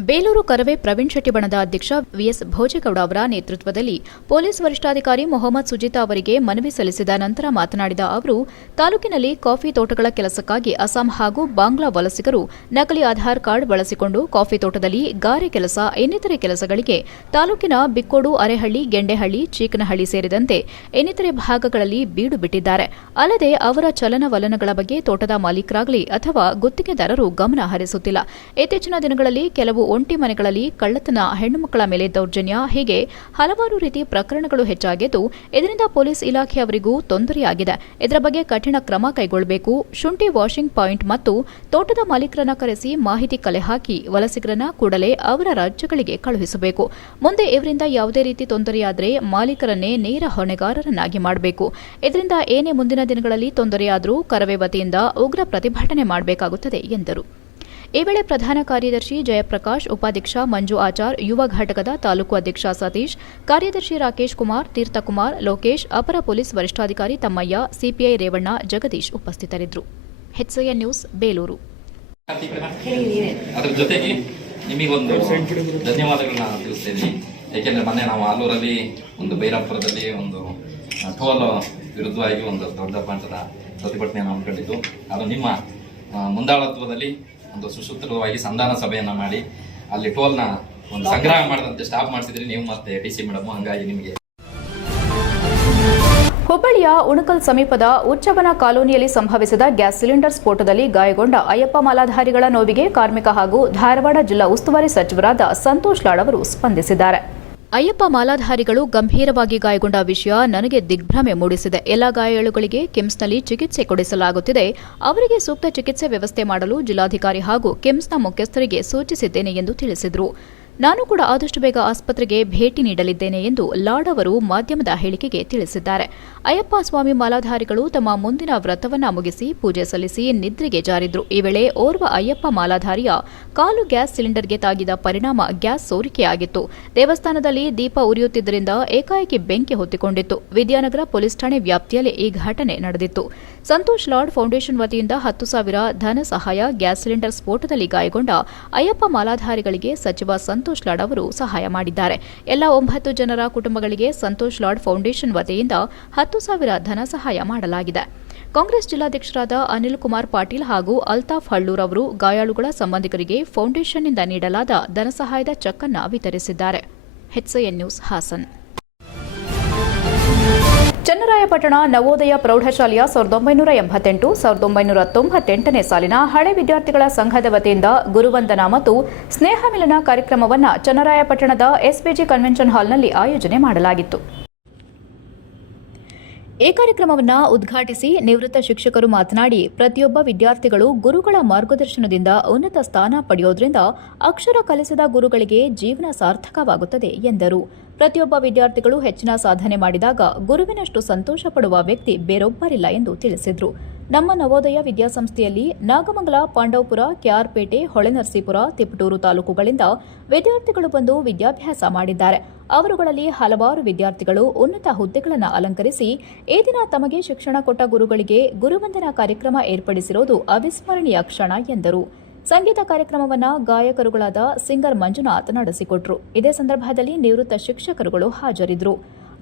ಬೇಲೂರು ಕರವೇ ಪ್ರವೀಣ್ ಶೆಟ್ಟಿ ಬಣದ ಅಧ್ಯಕ್ಷ VS ಭೋಜೇಗೌಡ ಅವರ ನೇತೃತ್ವದಲ್ಲಿ ಪೊಲೀಸ್ ವರಿಷ್ಠಾಧಿಕಾರಿ ಮೊಹಮ್ಮದ್ ಸುಜಿತಾ ಅವರಿಗೆ ಮನವಿ ಸಲ್ಲಿಸಿದ ನಂತರ ಮಾತನಾಡಿದ ಅವರು, ತಾಲೂಕಿನಲ್ಲಿ ಕಾಫಿ ತೋಟಗಳ ಕೆಲಸಕ್ಕಾಗಿ ಅಸ್ಸಾಂ ಹಾಗೂ ಬಾಂಗ್ಲಾ ವಲಸಿಗರು ನಕಲಿ ಆಧಾರ್ ಕಾರ್ಡ್ ಬಳಸಿಕೊಂಡು ಕಾಫಿ ತೋಟದಲ್ಲಿ ಗಾರೆ ಕೆಲಸ, ಇನ್ನಿತರೆ ಕೆಲಸಗಳಿಗೆ ತಾಲೂಕಿನ ಬಿಕ್ಕೋಡು, ಅರೆಹಳ್ಳಿ, ಗೆಂಡೆಹಳ್ಳಿ, ಚೀಕನಹಳ್ಳಿ ಸೇರಿದಂತೆ ಇನ್ನಿತರೆ ಭಾಗಗಳಲ್ಲಿ ಬೀಡು ಬಿಟ್ಟಿದ್ದಾರೆ. ಅಲ್ಲದೆ ಅವರ ಚಲನವಲನಗಳ ಬಗ್ಗೆ ತೋಟದ ಮಾಲೀಕರಾಗಲಿ ಅಥವಾ ಗುತ್ತಿಗೆದಾರರು ಗಮನ ಹರಿಸುತ್ತಿಲ್ಲ. ಇತ್ತೀಚಿನ ದಿನಗಳಲ್ಲಿ ಕೆಲವು ಒಂಟಿ ಮನೆಗಳಲ್ಲಿ ಕಳ್ಳತನ, ಹೆಣ್ಣು ಮಕ್ಕಳ ಮೇಲೆ ದೌರ್ಜನ್ಯ, ಹೀಗೆ ಹಲವಾರು ರೀತಿ ಪ್ರಕರಣಗಳು ಹೆಚ್ಚಾಗಿದ್ದು, ಇದರಿಂದ ಪೊಲೀಸ್ ಇಲಾಖೆಯವರಿಗೂ ತೊಂದರೆಯಾಗಿದೆ. ಇದರ ಬಗ್ಗೆ ಕಠಿಣ ಕ್ರಮ ಕೈಗೊಳ್ಳಬೇಕು. ಶುಂಠಿ ವಾಷಿಂಗ್ ಪಾಯಿಂಟ್ ಮತ್ತು ತೋಟದ ಮಾಲೀಕರನ್ನ ಕರೆಸಿ ಮಾಹಿತಿ ಕಲೆ ಹಾಕಿ ವಲಸಿಗರನ್ನ ಕೂಡಲೇ ಅವರ ರಾಜ್ಯಗಳಿಗೆ ಕಳುಹಿಸಬೇಕು. ಮುಂದೆ ಇವರಿಂದ ಯಾವುದೇ ರೀತಿ ತೊಂದರೆಯಾದರೆ ಮಾಲೀಕರನ್ನೇ ನೇರ ಹೊಣೆಗಾರರನ್ನಾಗಿ ಮಾಡಬೇಕು. ಇದರಿಂದ ಏನೇ ಮುಂದಿನ ದಿನಗಳಲ್ಲಿ ತೊಂದರೆಯಾದರೂ ಕರವೇ ವತಿಯಿಂದ ಉಗ್ರ ಪ್ರತಿಭಟನೆ ಮಾಡಬೇಕಾಗುತ್ತದೆ ಎಂದರು. ಈ ವೇಳೆ ಪ್ರಧಾನ ಕಾರ್ಯದರ್ಶಿ ಜಯಪ್ರಕಾಶ್, ಉಪಾಧ್ಯಕ್ಷ ಮಂಜು ಆಚಾರ್, ಯುವ ಘಟಕದ ತಾಲೂಕು ಅಧ್ಯಕ್ಷ ಸತೀಶ್, ಕಾರ್ಯದರ್ಶಿ ರಾಕೇಶ್ ಕುಮಾರ್, ತೀರ್ಥಕುಮಾರ್, ಲೋಕೇಶ್, ಅಪರ ಪೊಲೀಸ್ ವರಿಷ್ಠಾಧಿಕಾರಿ ತಮ್ಮಯ್ಯ, ಸಿಪಿಐ ರೇವಣ್ಣ, ಜಗದೀಶ್ ಉಪಸ್ಥಿತರಿದ್ದರು. HCN news Belur. ಅದರ ಜೊತೆಗೆ ನಿಮಗೊಂದು ಧನ್ಯವಾದಗಳನ್ನ ತಿಳಿಸ್ತಾ ಇದ್ದೀನಿ. ಏಕೆಂದರೆ ಮೊನ್ನೆ ನಾವು ಆಲೂರಲ್ಲಿ ಒಂದು ಬೈರಾಪುರದಲ್ಲಿ ಒಂದು ಟೋಲ್ ವಿರುದ್ಧವಾಗಿ ಒಂದು ದೊಡ್ಡ ಮಟ್ಟದ ಪ್ರತಿಭಟನೆಯನ್ನು ಹಮ್ಮಿಕೊಂಡಿದ್ದು, ಅದು ನಿಮ್ಮ ಮುಂದಾಳತ್ವದಲ್ಲಿ ಒಂದು ಸುಸೂತ್ರವಾಗಿ ಸಂಧಾನ ಸಭೆಯನ್ನ ಮಾಡಿ ಅಲ್ಲಿ ಟೋಲ್ನ ಒಂದು ಸಂಗ್ರಹ ಮಾಡದಂತೆ ಸ್ಟಾಪ್ ಮಾಡಿಸಿದ್ರಿ ನೀವು ಮತ್ತೆ DC ಮೇಡಮ್. ಹಂಗಾಗಿ ನಿಮಗೆ ಹುಬ್ಬಳ್ಳಿಯ ಉಣಕಲ್ ಸಮೀಪದ ಉಚ್ಚವನ ಕಾಲೋನಿಯಲ್ಲಿ ಸಂಭವಿಸಿದ ಗ್ಯಾಸ್ ಸಿಲಿಂಡರ್ ಸ್ಫೋಟದಲ್ಲಿ ಗಾಯಗೊಂಡ ಅಯ್ಯಪ್ಪ ಮಾಲಾಧಾರಿಗಳ ನೋವಿಗೆ ಕಾರ್ಮಿಕ ಹಾಗೂ ಧಾರವಾಡ ಜಿಲ್ಲಾ ಉಸ್ತುವಾರಿ ಸಚಿವರಾದ ಸಂತೋಷ್ ಲಾಡ್ ಅವರು ಸ್ಪಂದಿಸಿದ್ದಾರೆ. ಅಯ್ಯಪ್ಪ ಮಾಲಾಧಾರಿಗಳು ಗಂಭೀರವಾಗಿ ಗಾಯಗೊಂಡ ವಿಷಯ ನನಗೆ ದಿಗ್ಭ್ರಮೆ ಮೂಡಿಸಿದೆ. ಎಲ್ಲ ಗಾಯಾಳುಗಳಿಗೆ ಕಿಮ್ಸ್ನಲ್ಲಿ ಚಿಕಿತ್ಸೆ ಕೊಡಿಸಲಾಗುತ್ತಿದೆ. ಅವರಿಗೆ ಸೂಕ್ತ ಚಿಕಿತ್ಸೆ ವ್ಯವಸ್ಥೆ ಮಾಡಲು ಜಿಲ್ಲಾಧಿಕಾರಿ ಹಾಗೂ ಕಿಮ್ಸ್ನ ಮುಖ್ಯಸ್ಥರಿಗೆ ಸೂಚಿಸಿದ್ದೇನೆ ಎಂದು ತಿಳಿಸಿದರು. ನಾನು ಕೂಡ ಆದಷ್ಟು ಬೇಗ ಆಸ್ಪತ್ರೆಗೆ ಭೇಟಿ ನೀಡಲಿದ್ದೇನೆ ಎಂದು ಲಾಡ್ ಅವರು ಮಾಧ್ಯಮದ ಹೇಳಿಕೆಗೆ ತಿಳಿಸಿದ್ದಾರೆ. ಅಯ್ಯಪ್ಪ ಸ್ವಾಮಿ ಮಾಲಾಧಾರಿಗಳು ತಮ್ಮ ಮುಂದಿನ ವ್ರತವನ್ನ ಮುಗಿಸಿ ಪೂಜೆ ಸಲ್ಲಿಸಿ ನಿದ್ರೆಗೆ ಜಾರಿದ್ರು. ಈ ವೇಳೆ ಓರ್ವ ಅಯ್ಯಪ್ಪ ಮಾಲಾಧಾರಿಯ ಕಾಲು ಗ್ಯಾಸ್ ಸಿಲಿಂಡರ್ಗೆ ತಾಗಿದ ಪರಿಣಾಮ ಗ್ಯಾಸ್ ಸೋರಿಕೆಯಾಗಿತ್ತು. ದೇವಸ್ಥಾನದಲ್ಲಿ ದೀಪ ಉರಿಯುತ್ತಿದ್ದರಿಂದ ಏಕಾಏಕಿ ಬೆಂಕಿ ಹೊತ್ತಿಕೊಂಡಿತ್ತು. ವಿದ್ಯಾನಗರ ಪೊಲೀಸ್ ಠಾಣೆ ವ್ಯಾಪ್ತಿಯಲ್ಲಿ ಈ ಘಟನೆ ನಡೆದಿತ್ತು. ಸಂತೋಷ್ ಲಾಡ್ ಫೌಂಡೇಶನ್ ವತಿಯಿಂದ 10,000 ಧನ ಸಹಾಯ ಗ್ಯಾಸ್ ಸಿಲಿಂಡರ್ ಸ್ಫೋಟದಲ್ಲಿ ಗಾಯಗೊಂಡ ಅಯ್ಯಪ್ಪ ಮಾಲಾಧಾರಿಗಳಿಗೆ ಸಚಿವ ಸಂತೋಷ್ ಲಾಡ್ ಅವರು ಸಹಾಯ ಮಾಡಿದ್ದಾರೆ. ಎಲ್ಲ 9 ಜನರ ಕುಟುಂಬಗಳಿಗೆ ಸಂತೋಷ್ ಲಾಡ್ ಫೌಂಡೇಶನ್ ವತಿಯಿಂದ 10,000 ಧನ ಸಹಾಯ ಮಾಡಲಾಗಿದೆ. ಕಾಂಗ್ರೆಸ್ ಜಿಲ್ಲಾಧ್ಯಕ್ಷರಾದ ಅನಿಲ್ ಕುಮಾರ್ ಪಾಟೀಲ್ ಹಾಗೂ ಅಲ್ತಾಫ್ ಹಳ್ಳೂರ್ ಅವರು ಗಾಯಾಳುಗಳ ಸಂಬಂಧಿಕರಿಗೆ ಫೌಂಡೇಶನ್ನಿಂದ ನೀಡಲಾದ ಧನಸಹಾಯದ ಚೆಕ್ ಅನ್ನು ವಿತರಿಸಿದ್ದಾರೆ. HCN news Hassan. ಚನ್ನರಾಯಪಟ್ಟಣ ನವೋದಯ ಪ್ರೌಢಶಾಲೆಯ 1988, 1998ನೇ ಸಾಲಿನ ಹಳೆ ವಿದ್ಯಾರ್ಥಿಗಳ ಸಂಘದ ವತಿಯಿಂದ ಗುರುವಂದನಾ ಮತ್ತು ಸ್ನೇಹ ಮಿಲನ ಕಾರ್ಯಕ್ರಮವನ್ನು ಚನ್ನರಾಯಪಟ್ಟಣದ SPG ಕನ್ವೆನ್ಷನ್ ಹಾಲ್ನಲ್ಲಿ ಆಯೋಜನೆ ಮಾಡಲಾಗಿತ್ತು. ಈ ಕಾರ್ಯಕ್ರಮವನ್ನು ಉದ್ಘಾಟಿಸಿ ನಿವೃತ್ತ ಶಿಕ್ಷಕರು ಮಾತನಾಡಿ, ಪ್ರತಿಯೊಬ್ಬ ವಿದ್ಯಾರ್ಥಿಗಳು ಗುರುಗಳ ಮಾರ್ಗದರ್ಶನದಿಂದ ಉನ್ನತ ಸ್ಥಾನ ಪಡೆಯೋದ್ರಿಂದ ಅಕ್ಷರ ಕಲಿಸಿದ ಗುರುಗಳಿಗೆ ಜೀವನ ಸಾರ್ಥಕವಾಗುತ್ತದೆ ಎಂದರು. ಪ್ರತಿಯೊಬ್ಬ ವಿದ್ಯಾರ್ಥಿಗಳು ಹೆಚ್ಚಿನ ಸಾಧನೆ ಮಾಡಿದಾಗ ಗುರುವಿನಷ್ಟು ಸಂತೋಷ ಪಡುವ ವ್ಯಕ್ತಿ ಬೇರೊಬ್ಬರಿಲ್ಲ ಎಂದು ತಿಳಿಸಿದರು. ನಮ್ಮ ನವೋದಯ ವಿದ್ಯಾಸಂಸ್ಥೆಯಲ್ಲಿ ನಾಗಮಂಗಲ, ಪಾಂಡವಪುರ, ಕೆಆರ್ಪೇಟೆ, ಹೊಳೆನರಸೀಪುರ, ತಿಪಟೂರು ತಾಲೂಕುಗಳಿಂದ ವಿದ್ಯಾರ್ಥಿಗಳು ಬಂದು ವಿದ್ಯಾಭ್ಯಾಸ ಮಾಡಿದ್ದಾರೆ. ಅವರುಗಳಲ್ಲಿ ಹಲವಾರು ವಿದ್ಯಾರ್ಥಿಗಳು ಉನ್ನತ ಹುದ್ದೆಗಳನ್ನು ಅಲಂಕರಿಸಿ ಈ ದಿನ ತಮಗೆ ಶಿಕ್ಷಣ ಕೊಟ್ಟ ಗುರುಗಳಿಗೆ ಗುರುವಂದನಾ ಕಾರ್ಯಕ್ರಮ ಏರ್ಪಡಿಸಿರುವುದು ಅವಿಸ್ಮರಣೀಯ ಕ್ಷಣ ಎಂದರು. ಸಂಗೀತ ಕಾರ್ಯಕ್ರಮವನ್ನು ಗಾಯಕರುಗಳಾದ ಸಿಂಗರ್ ಮಂಜುನಾಥ್ ನಡೆಸಿಕೊಟ್ರು. ಇದೇ ಸಂದರ್ಭದಲ್ಲಿ ನಿವೃತ್ತ ಶಿಕ್ಷಕರುಗಳು ಹಾಜರಿದ್ದರು.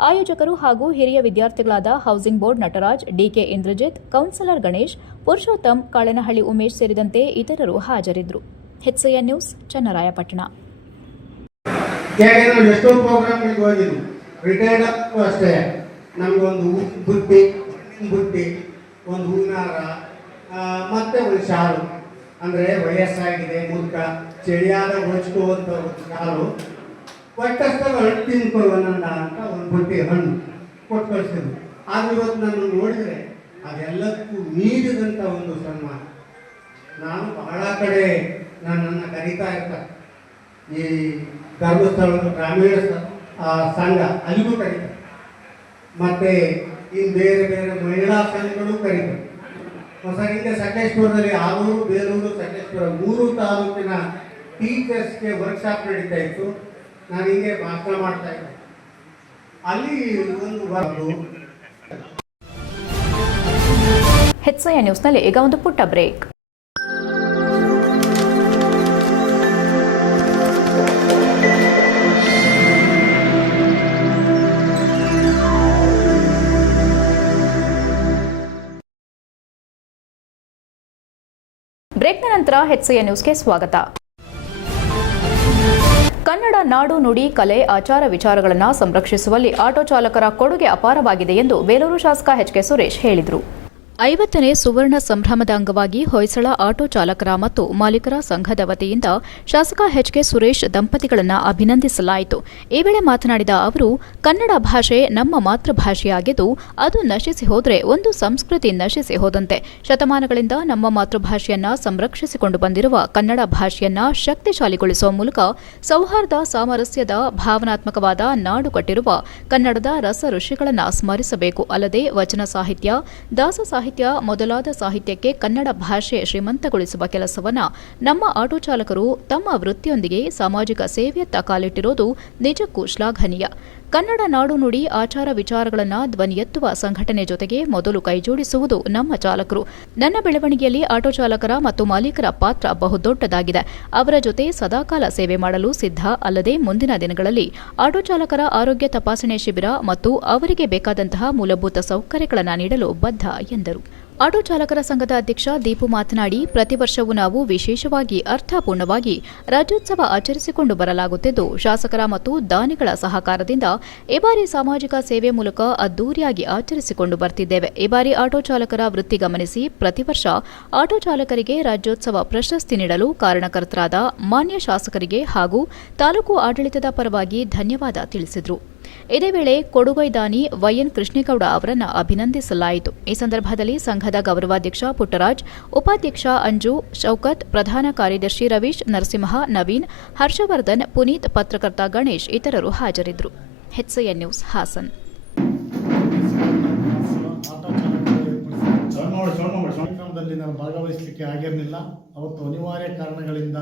ಆಯೋಜಕರು ಹಾಗೂ ಹಿರಿಯ ವಿದ್ಯಾರ್ಥಿಗಳಾದ housing board Nataraj, DK Indrajit, councillor Ganesh, Purushottam, Kalenahalli Umesh ಸೇರಿದಂತೆ ಇತರರು ಹಾಜರಿದ್ದರು. HCN news, Channarayapatna. ಯಾಕೆಂದ್ರೆ ಎಷ್ಟೋ ಪ್ರೋಗ್ರಾಮ್ಗಳಿಗೆ ಹೋಗಿದ್ವಿ, ರಿಟೈರ್ಡ್ ಅಷ್ಟೇ ನಮಗೊಂದು ಬುಟ್ಟಿ, ಒಂದು ಹೂನಾರ, ಮತ್ತೆ ಒಂದು ಶಾಲು, ಅಂದರೆ ವಯಸ್ಸಾಗಿದೆ ಮುದುಕ ಚಳಿಯಾದ ಹೊಚ್ಕೋವಂಥ ಒಂದು ಶಾಲು, ಒಟ್ಟಷ್ಟು ಹಣ್ಣು ತಿನ್ಕೊಳ್ಳೋಣ ಅಂತ ಒಂದು ಬುಟ್ಟಿ ಹಣ್ಣು ಕೊಟ್ಟು ಕಳಿಸಿದ್ರು. ಆದ್ರೆ ಇವತ್ತು ನಾನು ನೋಡಿದರೆ ಅದೆಲ್ಲಕ್ಕೂ ಮೀರಿದಂಥ ಒಂದು ಸನ್ಮಾನ. ನಾನು ಬಹಳ ಕಡೆ ನನ್ನನ್ನು ಕರೀತಾ ಇರ್ತಾರೆ, ಈ ಧರ್ಮಸ್ಥಳ ಗ್ರಾಮೀಣ ಸಂಘ ಅಲ್ಲಿಗೂ ಕರೀತಾರೆ, ಮತ್ತು ಇನ್ನು ಬೇರೆ ಬೇರೆ ಮಹಿಳಾ ಸಂಘಗಳು ಕರೀತಾರೆ. ಹೊಸ ಹಿಂದೆ ಸಕಲೇಶ್ಪುರದಲ್ಲಿ ಆಲೂರು, ಬೇಲೂರು, ಸಕಲೇಶ್ಪುರ 3 ತಾಲೂಕಿನ ಟೀಚರ್ಸ್ಗೆ ವರ್ಕ್ಶಾಪ್ ನಡೀತಾ ಇತ್ತು. ನಾನು ಹಿಂಗೆ ಭಾಷಣ ಮಾಡ್ತಾ ಇದ್ದೆ. ಅಲ್ಲಿ ಒಂದು HCN ನ್ಯೂಸ್ನಲ್ಲಿ ಈಗ ಒಂದು ಪುಟ್ಟ ಬ್ರೇಕ್. ಬ್ರೇಕ್ನ ನಂತರ HCN ನ್ಯೂಸ್ಗೆ ಸ್ವಾಗತ. ಕನ್ನಡ ನಾಡು, ನುಡಿ, ಕಲೆ, ಆಚಾರ ವಿಚಾರಗಳನ್ನು ಸಂರಕ್ಷಿಸುವಲ್ಲಿ ಆಟೋ ಚಾಲಕರ ಕೊಡುಗೆ ಅಪಾರವಾಗಿದೆ ಎಂದು ಬೇಲೂರು ಶಾಸಕ HK ಸುರೇಶ್ ಹೇಳಿದರು. 50ನೇ ಸುವರ್ಣ ಸಂಭ್ರಮದ ಅಂಗವಾಗಿ ಹೊಯ್ಸಳ ಆಟೋ ಚಾಲಕರ ಮತ್ತು ಮಾಲೀಕರ ಸಂಘದ ವತಿಯಿಂದ ಶಾಸಕ HK ಸುರೇಶ್ ದಂಪತಿಗಳನ್ನು ಅಭಿನಂದಿಸಲಾಯಿತು. ಈ ವೇಳೆ ಮಾತನಾಡಿದ ಅವರು, ಕನ್ನಡ ಭಾಷೆ ನಮ್ಮ ಮಾತೃಭಾಷೆಯಾಗಿದ್ದು ಅದು ನಶಿಸಿ ಹೋದರೆ ಒಂದು ಸಂಸ್ಕೃತಿ ನಶಿಸಿ ಹೋದಂತೆ. ಶತಮಾನಗಳಿಂದ ನಮ್ಮ ಮಾತೃಭಾಷೆಯನ್ನ ಸಂರಕ್ಷಿಸಿಕೊಂಡು ಬಂದಿರುವ ಕನ್ನಡ ಭಾಷೆಯನ್ನ ಶಕ್ತಿಶಾಲಿಗೊಳಿಸುವ ಮೂಲಕ ಸೌಹಾರ್ದ, ಸಾಮರಸ್ಯದ ಭಾವನಾತ್ಮಕವಾದ ನಾಡು ಕಟ್ಟಿರುವ ಕನ್ನಡದ ರಸ ಋಷಿಗಳನ್ನು ಸ್ಮರಿಸಬೇಕು. ಅಲ್ಲದೆ ವಚನ ಸಾಹಿತ್ಯ, ದಾಸ ಸಾಹಿತ್ಯ ಮೊದಲಾದ ಸಾಹಿತ್ಯಕ್ಕೆ ಕನ್ನಡ ಭಾಷೆ ಶ್ರೀಮಂತಗೊಳಿಸುವ ಕೆಲಸವನ್ನು ನಮ್ಮ ಆಟೋ ಚಾಲಕರು ತಮ್ಮ ವೃತ್ತಿಯೊಂದಿಗೆ ಸಾಮಾಜಿಕ ಸೇವೆಯತ್ತ ಕಾಲಿಟ್ಟಿರೋದು ನಿಜಕ್ಕೂ ಶ್ಲಾಘನೀಯ. ಕನ್ನಡ ನಾಡು, ನುಡಿ, ಆಚಾರ ವಿಚಾರಗಳನ್ನು ಧ್ವನಿ ಎತ್ತುವ ಸಂಘಟನೆ ಜೊತೆಗೆ ಮೊದಲು ಕೈಜೋಡಿಸುವುದು ನಮ್ಮ ಚಾಲಕರು. ನನ್ನ ಬೆಳವಣಿಗೆಯಲ್ಲಿ ಆಟೋ ಚಾಲಕರ ಮತ್ತು ಮಾಲೀಕರ ಪಾತ್ರ ಬಹುದೊಡ್ಡದಾಗಿದೆ. ಅವರ ಜೊತೆ ಸದಾಕಾಲ ಸೇವೆ ಮಾಡಲು ಸಿದ್ಧ. ಅಲ್ಲದೆ ಮುಂದಿನ ದಿನಗಳಲ್ಲಿ ಆಟೋ ಚಾಲಕರ ಆರೋಗ್ಯ ತಪಾಸಣೆ ಶಿಬಿರ ಮತ್ತು ಅವರಿಗೆ ಬೇಕಾದಂತಹ ಮೂಲಭೂತ ಸೌಕರ್ಯಗಳನ್ನು ನೀಡಲು ಬದ್ಧ ಎಂದರು. ಆಟೋ ಚಾಲಕರ ಸಂಘದ ಅಧ್ಯಕ್ಷ ದೀಪು ಮಾತನಾಡಿ, ಪ್ರತಿ ವರ್ಷವೂ ನಾವು ವಿಶೇಷವಾಗಿ ಅರ್ಥಪೂರ್ಣವಾಗಿ ರಾಜ್ಯೋತ್ಸವ ಆಚರಿಸಿಕೊಂಡು ಬರಲಾಗುತ್ತಿದ್ದು, ಶಾಸಕರ ಮತ್ತು ದಾನಿಗಳ ಸಹಕಾರದಿಂದ ಈ ಬಾರಿ ಸಾಮಾಜಿಕ ಸೇವೆ ಮೂಲಕ ಅದ್ದೂರಿಯಾಗಿ ಆಚರಿಸಿಕೊಂಡು ಬರ್ತಿದ್ದೇವೆ. ಈ ಬಾರಿ ಆಟೋ ಚಾಲಕರ ವೃತ್ತಿ ಗಮನಿಸಿ ಪ್ರತಿ ವರ್ಷ ಆಟೋ ಚಾಲಕರಿಗೆ ರಾಜ್ಯೋತ್ಸವ ಪ್ರಶಸ್ತಿ ನೀಡಲು ಕಾರಣಕರ್ತರಾದ ಮಾನ್ಯ ಶಾಸಕರಿಗೆ ಹಾಗೂ ತಾಲೂಕು ಆಡಳಿತದ ಪರವಾಗಿ ಧನ್ಯವಾದ ತಿಳಿಸಿದರು. ಇದೇ ವೇಳೆ ಕೊಡುಗೈ ದಾನಿ ವೈಎನ್ ಕೃಷ್ಣೇಗೌಡ ಅವರನ್ನು ಅಭಿನಂದಿಸಲಾಯಿತು. ಈ ಸಂದರ್ಭದಲ್ಲಿ ಸಂಘದ ಗೌರವಾಧ್ಯಕ್ಷ ಪುಟ್ಟರಾಜ್, ಉಪಾಧ್ಯಕ್ಷ ಅಂಜು, ಶೌಕತ್, ಪ್ರಧಾನ ಕಾರ್ಯದರ್ಶಿ ರವೀಶ್, ನರಸಿಂಹ, ನವೀನ್, ಹರ್ಷವರ್ಧನ್, ಪುನೀತ್, ಪತ್ರಕರ್ತ ಗಣೇಶ್ ಇತರರು ಹಾಜರಿದ್ದರು. HCN news Hassan. ಕಾರ್ಯಕ್ರಮದಲ್ಲಿ ನಾನು ಭಾಗವಹಿಸಲಿಕ್ಕೆ ಆಗಿರಲಿಲ್ಲ. ಅವತ್ತು ಅನಿವಾರ್ಯ ಕಾರಣಗಳಿಂದ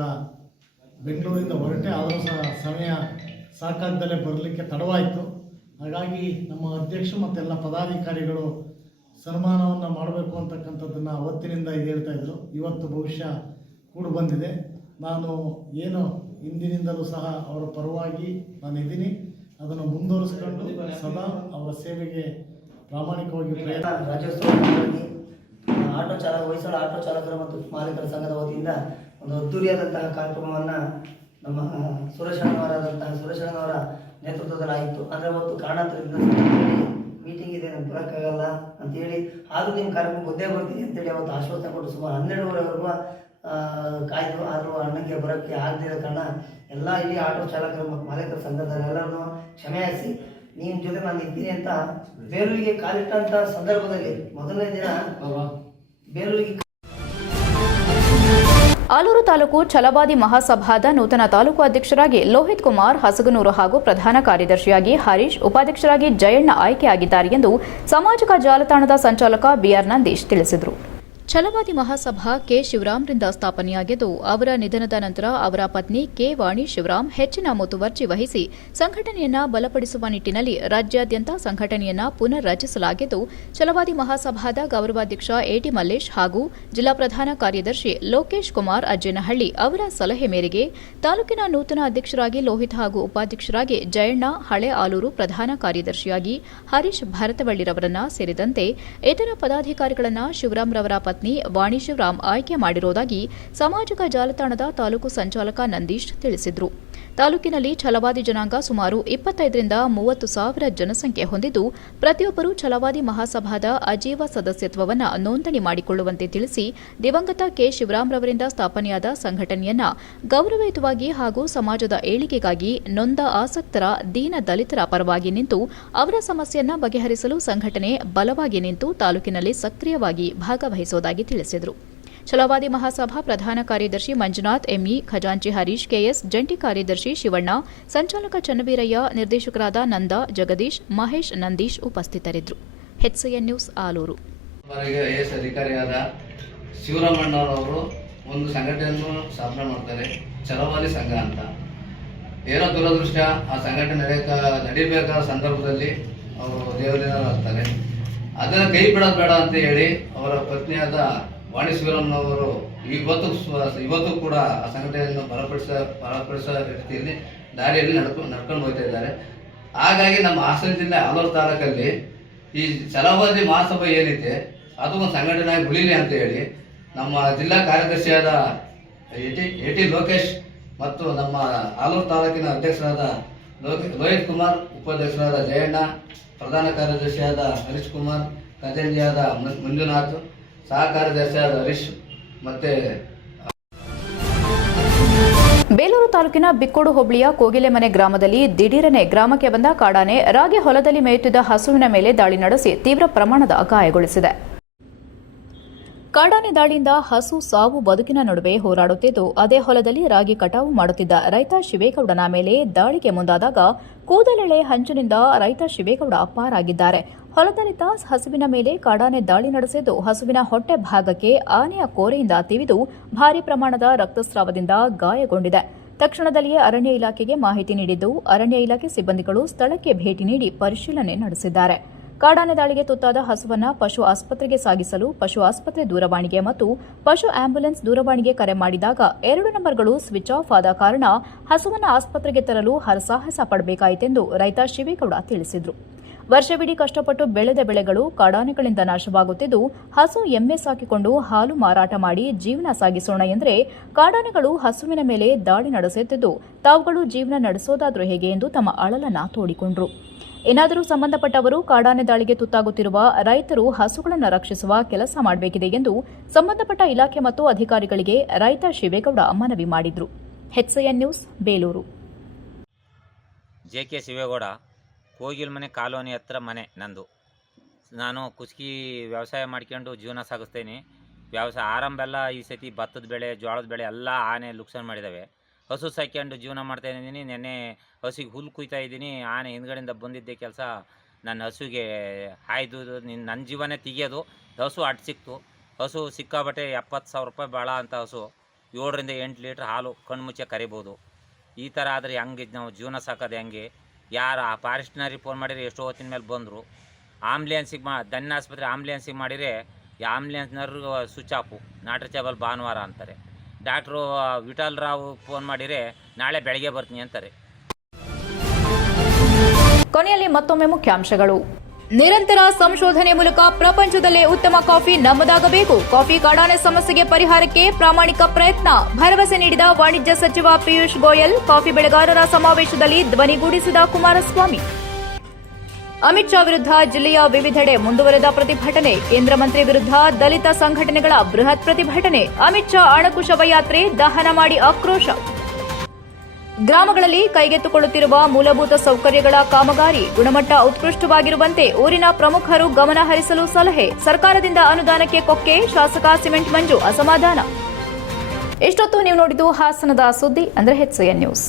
ಬೆಂಗಳೂರಿಂದ ಹೊರಟೆ, ಆದರೂ ಸಹ ಸಮಯ ಸಾಕಾಗದಲ್ಲೇ ಬರಲಿಕ್ಕೆ ತಡವಾಯಿತು. ಹಾಗಾಗಿ ನಮ್ಮ ಅಧ್ಯಕ್ಷರು ಮತ್ತು ಎಲ್ಲ ಪದಾಧಿಕಾರಿಗಳು ಸನ್ಮಾನವನ್ನು ಮಾಡಬೇಕು ಅಂತಕ್ಕಂಥದ್ದನ್ನು ಅವತ್ತಿನಿಂದ ಹೇಳ್ತಾ ಇದ್ದರು. ಇವತ್ತು ಬಹುಶಃ ಕೂಡು ಬಂದಿದೆ. ನಾನು ಏನು ಹಿಂದಿನಿಂದಲೂ ಸಹ ಅವರ ಪರವಾಗಿ ನಾನು ಇದ್ದೀನಿ, ಅದನ್ನು ಮುಂದುವರಿಸ್ಕೊಂಡು ಸದಾ ಅವರ ಸೇವೆಗೆ ಪ್ರಾಮಾಣಿಕವಾಗಿ ಪ್ರಯತ್ನ. ರಾಜ್ಯೋತ್ಸವವಾಗಿ ಹೊಯ್ಸಳ ಆಟೋ ಚಾಲಕರ ಮತ್ತು ಮಾಲೀಕರ ಸಂಘದ ವತಿಯಿಂದ ಒಂದು ಅದ್ದೂರಿಯಾದಂತಹ ಕಾರ್ಯಕ್ರಮವನ್ನು ನಮ್ಮ ಸುರೇಶಣ್ಣವರ ನೇತೃತ್ವದಲ್ಲಿ ಆಯಿತು. ಅಂದರೆ ಅವತ್ತು ಕಾರಣಾಂತರದಿಂದ ಮೀಟಿಂಗ್ ಇದೆ, ನಾನು ಬರೋಕ್ಕಾಗಲ್ಲ ಅಂತೇಳಿ, ಆದರೂ ನಿಮ್ಮ ಕಾರ್ಯಕ್ರಮ ಗೊತ್ತೇ ಬರ್ತೀನಿ ಅಂತೇಳಿ ಅವತ್ತು ಆಶ್ವಾಸನೆ ಕೊಟ್ಟು ಸುಮಾರು 12:30ವರೆಗೂ ಕಾಯ್ದು. ಆದರೂ ಅಣ್ಣಕ್ಕೆ ಬರೋಕ್ಕೆ ಆಗದಿರೋ ಕಾರಣ ಎಲ್ಲ ಇಲ್ಲಿ ಆಟೋ ಚಾಲಕರು ಮತ್ತು ಮಾಲೀಕರ ಸಂಘದವರೆಲ್ಲರನ್ನು ಕ್ಷಮೆಯಾಗಿಸಿ ನಿಮ್ಮ ಜೊತೆ ನಾನು ಇದ್ದೀನಿ ಅಂತ ಬೇಲೂರಿಗೆ ಕಾಲಿಟ್ಟಂಥ ಸಂದರ್ಭದಲ್ಲಿ ಮೊದಲನೇ ದಿನ ಬೇಲೂರಿಗೆ ಆಲೂರು ತಾಲೂಕು ಛಲವಾದಿ ಮಹಾಸಭಾದ ನೂತನ ತಾಲೂಕು ಅಧ್ಯಕ್ಷರಾಗಿ ಲೋಹಿತ್ ಕುಮಾರ್ ಹಸಗನೂರು ಹಾಗೂ ಪ್ರಧಾನ ಕಾರ್ಯದರ್ಶಿಯಾಗಿ ಹರೀಶ್, ಉಪಾಧ್ಯಕ್ಷರಾಗಿ ಜಯಣ್ಣ ಆಯ್ಕೆಯಾಗಿದ್ದಾರೆ ಎಂದು ಸಾಮಾಜಿಕ ಜಾಲತಾಣದ ಸಂಚಾಲಕ ಬಿಆರ್ ನಂದೀಶ್ ತಿಳಿಸಿದರು. ಛಲವಾದಿ ಮಹಾಸಭಾ ಕೆ ಶಿವರಾಮ್ರಿಂದ ಸ್ಥಾಪನೆಯಾಗಿದ್ದು, ಅವರ ನಿಧನದ ನಂತರ ಅವರ ಪತ್ನಿ ಕೆ ವಾಣಿ ಶಿವರಾಮ್ ಹೆಚ್ಚಿನ ಮುತುವರ್ಜಿ ವಹಿಸಿ ಸಂಘಟನೆಯನ್ನ ಬಲಪಡಿಸುವ ನಿಟ್ಟಿನಲ್ಲಿ ರಾಜ್ಯಾದ್ಯಂತ ಸಂಘಟನೆಯನ್ನ ಪುನರ್ ರಚಿಸಲಾಗಿದ್ದು, ಛಲವಾದಿ ಮಹಾಸಭಾದ ಗೌರವಾಧ್ಯಕ್ಷ ಎಟಿ ಮಲ್ಲೇಶ್ ಹಾಗೂ ಜಿಲ್ಲಾ ಪ್ರಧಾನ ಕಾರ್ಯದರ್ಶಿ ಲೋಕೇಶ್ ಕುಮಾರ್ ಅಜ್ಜೇನಹಳ್ಳಿ ಅವರ ಸಲಹೆ ಮೇರೆಗೆ ತಾಲೂಕಿನ ನೂತನ ಅಧ್ಯಕ್ಷರಾಗಿ ಲೋಹಿತ್ ಹಾಗೂ ಉಪಾಧ್ಯಕ್ಷರಾಗಿ ಜಯಣ್ಣ, ಹಳೆ ಆಲೂರು ಪ್ರಧಾನ ಕಾರ್ಯದರ್ಶಿಯಾಗಿ ಹರೀಶ್ ಭರತವಳ್ಳಿರವರನ್ನ ಸೇರಿದಂತೆ ಇತರ ಪದಾಧಿಕಾರಿಗಳನ್ನ ಶಿವರಾಮ್ರವರ ಪತ್ನಿ ವಾಣಿ ಶಿವರಾಮ್ ಆಯ್ಕೆ ಮಾಡಿರುವುದಾಗಿ ಸಾಮಾಜಿಕ ಜಾಲತಾಣದ ತಾಲೂಕು ಸಂಚಾಲಕ ನಂದೀಶ್ ತಿಳಿಸಿದರು. ತಾಲೂಕಿನಲ್ಲಿ ಛಲವಾದಿ ಜನಾಂಗ ಸುಮಾರು 25ರಿಂದ 30 ಸಾವಿರ ಜನಸಂಖ್ಯೆ ಹೊಂದಿದ್ದು, ಪ್ರತಿಯೊಬ್ಬರೂ ಛಲವಾದಿ ಮಹಾಸಭಾದ ಅಜೀವ ಸದಸ್ಯತ್ವವನ್ನು ನೋಂದಣಿ ಮಾಡಿಕೊಳ್ಳುವಂತೆ ತಿಳಿಸಿ, ದಿವಂಗತ ಕೆ ಶಿವರಾಮ್ರವರಿಂದ ಸ್ಥಾಪನೆಯಾದ ಸಂಘಟನೆಯನ್ನ ಗೌರವಯುತವಾಗಿ ಹಾಗೂ ಸಮಾಜದ ಏಳಿಗೆಗಾಗಿ ನೊಂದ ಆಸಕ್ತರ ದೀನ ದಲಿತರ ಪರವಾಗಿ ನಿಂತು ಅವರ ಸಮಸ್ಯೆಯನ್ನ ಬಗೆಹರಿಸಲು ಸಂಘಟನೆ ಬಲವಾಗಿ ನಿಂತು ತಾಲೂಕಿನಲ್ಲಿ ಸಕ್ರಿಯವಾಗಿ ಭಾಗವಹಿಸುವುದಾಗಿ ತಿಳಿಸಿದರು. ಛಲವಾದಿ ಮಹಾಸಭಾ ಪ್ರಧಾನ ಕಾರ್ಯದರ್ಶಿ ಮಂಜುನಾಥ್, ಎಂಇ, ಖಜಾಂಚಿ ಹರೀಶ್ ಕೆಎಸ್, ಜಂಟಿ ಕಾರ್ಯದರ್ಶಿ ಶಿವಣ್ಣ, ಸಂಚಾಲಕ ಚನ್ನವೀರಯ್ಯ, ನಿರ್ದೇಶಕರಾದ ನಂದ, ಜಗದೀಶ್, ಮಹೇಶ್, ನಂದೀಶ್ ಉಪಸ್ಥಿತರಿದ್ದರು. HCN news Alur. ಐಎಎಸ್ ಅಧಿಕಾರಿಯಾದ ಶಿವರಾಮಣ್ಣವರು ಒಂದು ಸಂಘಟನೆಯನ್ನು ಸ್ಥಾಪನೆ ಮಾಡ್ತಾರೆ, ಛಲವಾದಿ ಸಂಘ ಅಂತ. ಏನೋ ದುರದೃಷ್ಟ, ಆ ಸಂಘಟನೆ ನಡೀಬೇಕಾದ ಸಂದರ್ಭದಲ್ಲಿ ಅವರು ದೇವರಿನಾಗ್ತಾರೆ. ಅದನ್ನು ಕೈ ಬಿಡೋದು ಬೇಡ ಅಂತ ಹೇಳಿ ಅವರ ಪತ್ನಿಯಾದ ವಾಣಿ ಶಿವರಾಮ್ನವರು ಇವತ್ತು ಕೂಡ ಆ ಸಂಘಟನೆಯನ್ನು ಬಲಪಡಿಸೋ ರೀತಿಯಲ್ಲಿ ದಾರಿಯಲ್ಲಿ ನಡ್ಕೊಂಡು ಹೋಗ್ತಾ ಇದ್ದಾರೆ. ಹಾಗಾಗಿ ನಮ್ಮ ಹಾಸನ ಜಿಲ್ಲೆ ಆಲೂರು ತಾಲೂಕಲ್ಲಿ ಈ ಛಲವಾದಿ ಮಹಾಸಭಾ ಏನಿದೆ ಅದು ಒಂದು ಸಂಘಟನೆ ಉಳಿಲಿ ಅಂತ ಹೇಳಿ ನಮ್ಮ ಜಿಲ್ಲಾ ಕಾರ್ಯದರ್ಶಿಯಾದ ಎಟಿ ಲೋಕೇಶ್ ಮತ್ತು ನಮ್ಮ ಆಲೂರು ತಾಲೂಕಿನ ಅಧ್ಯಕ್ಷರಾದ ಲೋಹಿತ್ ಕುಮಾರ್, ಉಪಾಧ್ಯಕ್ಷರಾದ ಜಯಣ್ಣ, ಪ್ರಧಾನ ಕಾರ್ಯದರ್ಶಿಯಾದ ಹರೀಶ್ ಕುಮಾರ್, ಖಜಾಂಚಿಯಾದ ಮಂಜುನಾಥ್, ಸಹ ಕಾರ್ಯದರ್ಶಿಯಾದ ಹರೀಶ್ ಮತ್ತೆ ಬೇಲೂರು ತಾಲೂಕಿನ ಬಿಕ್ಕೋಡು ಹೋಬಳಿಯ ಕೋಗಿಲೆಮನೆ ಗ್ರಾಮದಲ್ಲಿ ದಿಢೀರನೆ ಗ್ರಾಮಕ್ಕೆ ಬಂದ ಕಾಡಾನೆ ರಾಗಿ ಹೊಲದಲ್ಲಿ ಮೇಯುತ್ತಿದ್ದ ಹಸುವಿನ ಮೇಲೆ ದಾಳಿ ನಡೆಸಿ ತೀವ್ರ ಪ್ರಮಾಣದ ಗಾಯಗೊಳಿಸಿದೆ. ಕಾಡಾನೆ ದಾಳಿಯಿಂದ ಹಸು ಸಾವು ಬದುಕಿನ ನಡುವೆ ಹೋರಾಡುತ್ತಿದ್ದು, ಅದೇ ಹೊಲದಲ್ಲಿ ರಾಗಿ ಕಟಾವು ಮಾಡುತ್ತಿದ್ದ ರೈತ ಶಿವೇಗೌಡನ ಮೇಲೆ ದಾಳಿಗೆ ಮುಂದಾದಾಗ ಕೂದಲೆಳೆ ಹಂಚಿನಿಂದ ರೈತ ಶಿವೇಗೌಡ ಪಾರಾಗಿದ್ದಾರೆ. ಹೊಲದಲ್ಲಿದ್ದ ಹಸುವಿನ ಮೇಲೆ ಕಾಡಾನೆ ದಾಳಿ ನಡೆಸಿದ್ದು, ಹಸುವಿನ ಹೊಟ್ಟೆ ಭಾಗಕ್ಕೆ ಆನೆಯ ಕೋರೆಯಿಂದ ತಿವಿದು ಭಾರೀ ಪ್ರಮಾಣದ ರಕ್ತಸ್ರಾವದಿಂದ ಗಾಯಗೊಂಡಿದೆ. ತಕ್ಷಣದಲ್ಲಿಯೇ ಅರಣ್ಯ ಇಲಾಖೆಗೆ ಮಾಹಿತಿ ನೀಡಿದ್ದು, ಅರಣ್ಯ ಇಲಾಖೆ ಸಿಬ್ಬಂದಿಗಳು ಸ್ಥಳಕ್ಕೆ ಭೇಟಿ ನೀಡಿ ಪರಿಶೀಲನೆ ನಡೆಸಿದ್ದಾರೆ. ಕಾಡಾನೆ ದಾಳಿಗೆ ತುತ್ತಾದ ಹಸುವನ್ನು ಪಶು ಆಸ್ಪತ್ರೆಗೆ ಸಾಗಿಸಲು ಪಶು ಆಸ್ಪತ್ರೆ ದೂರವಾಣಿಗೆ ಮತ್ತು ಪಶು ಆಂಬ್ಯುಲೆನ್ಸ್ ದೂರವಾಣಿಗೆ ಕರೆ ಮಾಡಿದಾಗ 2 ನಂಬರ್ಗಳು ಸ್ವಿಚ್ ಆಫ್ ಆದ ಕಾರಣ ಹಸುವನ್ನು ಆಸ್ಪತ್ರೆಗೆ ತರಲು ಹರಸಾಹಸ ಪಡಬೇಕಾಯಿತೆಂದು ರೈತ ಶಿವೇಗೌಡ ತಿಳಿಸಿದರು. ವರ್ಷವಿಡೀ ಕಷ್ಟಪಟ್ಟು ಬೆಳೆದ ಬೆಳೆಗಳು ಕಾಡಾನೆಗಳಿಂದ ನಾಶವಾಗುತ್ತಿದ್ದು, ಹಸು ಎಮ್ಮೆ ಸಾಕಿಕೊಂಡು ಹಾಲು ಮಾರಾಟ ಮಾಡಿ ಜೀವನ ಸಾಗಿಸೋಣ ಎಂದರೆ ಕಾಡಾನೆಗಳು ಹಸುವಿನ ಮೇಲೆ ದಾಳಿ ನಡೆಸುತ್ತಿದ್ದು, ತಾವುಗಳು ಜೀವನ ನಡೆಸೋದಾದ್ರೂ ಹೇಗೆ ಎಂದು ತಮ್ಮ ಅಳಲನ್ನ ತೋಡಿಕೊಂಡರು. ಏನಾದರೂ ಸಂಬಂಧಪಟ್ಟವರು ಕಾಡಾನೆ ದಾಳಿಗೆ ತುತ್ತಾಗುತ್ತಿರುವ ರೈತರು ಹಸುಗಳನ್ನು ರಕ್ಷಿಸುವ ಕೆಲಸ ಮಾಡಬೇಕಿದೆ ಎಂದು ಸಂಬಂಧಪಟ್ಟ ಇಲಾಖೆ ಮತ್ತು ಅಧಿಕಾರಿಗಳಿಗೆ ರೈತ ಶಿವೇಗೌಡ ಮನವಿ ಮಾಡಿದರು. HCN news, Belur. JK Shivegowda, Kogilmane colony ಹತ್ರ ಮನೆ ನಂದು. ನಾನು ಕುಸ್ಕಿ ವ್ಯವಸಾಯ ಮಾಡ್ಕೊಂಡು ಜೀವನ ಸಾಗಿಸ್ತೇನೆ. ವ್ಯವಸಾಯ ಆರಂಭೆಲ್ಲ ಈ ಸತಿ ಭತ್ತದ ಬೆಳೆ, ಜೋಳದ ಬೆಳೆ ಎಲ್ಲ ಆನೆ ಲುಕ್ಸಾನ್ ಮಾಡಿದ್ದಾವೆ. ಹಸು ಸಾಕ್ಕೊಂಡು ಜೀವನ ಮಾಡ್ತಾ ಇದ್ದೀನಿ. ನೆನ್ನೆ ಹಸುಗೆ ಹುಲ್ಲು ಕುಯ್ತಾ ಇದ್ದೀನಿ. ಆನೆ ಹಿಂದ್ಗಡೆಯಿಂದ ಬಂದಿದ್ದೆ ಕೆಲಸ ನನ್ನ ಹಸುಗೆ ಆಯ್ದು ನನ್ನ ಜೀವನೇ ತೆಗಿಯೋದು. ಹಸು ಅಡ್ಡ ಸಿಕ್ತು. ಹಸು ಸಿಕ್ಕಾಬಟ್ಟೆ 70,000 ರೂಪಾಯಿ ಭಾಳ ಅಂತ ಹಸು. 7 ರಿಂದ 8 ಲೀಟ್ರ್ ಹಾಲು ಕಣ್ಮುಚ್ಚೆ ಕರಿಬೋದು. ಈ ಥರ ಆದರೆ ಹೆಂಗೆ ನಾವು ಜೀವನ ಸಾಕೋದು ಹೆಂಗೆ? ಯಾರು ಆ ಫಾರೆಸ್ಟ್ನರಿಗೆ ಫೋನ್ ಮಾಡಿದರೆ ಎಷ್ಟೋ ಹೊತ್ತಿನ ಮೇಲೆ ಬಂದರು. ಆಂಬ್ಯುಲೆನ್ಸಿಗೆ ದನ್ನ ಆಸ್ಪತ್ರೆ ಆಂಬ್ಯುಲೆನ್ಸಿಗೆ ಮಾಡಿದರೆ ಈ ಆಂಬ್ಯುಲೆನ್ಸ್ನವ್ರಿಗೆ ಸ್ವಿಚ್ ಆಫು, ನಾಟ್ ರೀಚೇಬಲ್ ಭಾನುವಾರ ಅಂತಾರೆ. ಡಾಕ್ಟ್ರು ವಿಠಲ್ ರಾವ್ ಫೋನ್ ಮಾಡಿದರೆ ನಾಳೆ ಬೆಳಗ್ಗೆ ಬರ್ತೀನಿ ಅಂತಾರೆ. ಕೊನೆಯಲ್ಲಿ ಮತ್ತೊಮ್ಮೆ ಮುಖ್ಯಾಂಶಗಳು. ನಿರಂತರ ಸಂಶೋಧನೆ ಮೂಲಕ ಪ್ರಪಂಚದಲ್ಲೇ ಉತ್ತಮ ಕಾಫಿ ನಮ್ಮದಾಗಬೇಕು. ಕಾಫಿ ಕಾಡಾನೆ ಸಮಸ್ಯೆಗೆ ಪರಿಹಾರಕ್ಕೆ ಪ್ರಾಮಾಣಿಕ ಪ್ರಯತ್ನ, ಭರವಸೆ ನೀಡಿದ ವಾಣಿಜ್ಯ ಸಚಿವ ಪಿಯೂಷ್ ಗೋಯಲ್. ಕಾಫಿ ಬೆಳೆಗಾರರ ಸಮಾವೇಶದಲ್ಲಿ ಧ್ವನಿಗೂಡಿಸಿದ ಕುಮಾರಸ್ವಾಮಿ. ಅಮಿತ್ ಶಾ ವಿರುದ್ಧ ಜಿಲ್ಲೆಯ ವಿವಿಧೆಡೆ ಮುಂದುವರೆದ ಪ್ರತಿಭಟನೆ, ಕೇಂದ್ರ ಮಂತ್ರಿ ವಿರುದ್ಧ ದಲಿತ ಸಂಘಟನೆಗಳ ಬೃಹತ್ ಪ್ರತಿಭಟನೆ. ಅಮಿತ್ ಶಾ ಅಣಕು ಶವಯಾತ್ರೆ ದಹನ ಮಾಡಿ ಆಕ್ರೋಶ. ಗ್ರಾಮಗಳಲ್ಲಿ ಕೈಗೆತ್ತಿಕೊಳ್ಳುತ್ತಿರುವ ಮೂಲಭೂತ ಸೌಕರ್ಯಗಳ ಕಾಮಗಾರಿ ಗುಣಮಟ್ಟ ಉತ್ಕೃಷ್ಟವಾಗಿರುವಂತೆ ಊರಿನ ಪ್ರಮುಖರು ಗಮನ ಹರಿಸಲು ಸಲಹೆ. ಸರ್ಕಾರದಿಂದ ಅನುದಾನಕ್ಕೆ ಕೊಕ್ಕೆ, ಶಾಸಕ ಸಿಮೆಂಟ್ ಮಂಜು ಅಸಮಾಧಾನ. ಇಷ್ಟೊತ್ತು ನೀವು ನೋಡಿದ್ದು ಹಾಸನದ ಸುದ್ದಿ, HCN ನ್ಯೂಸ್.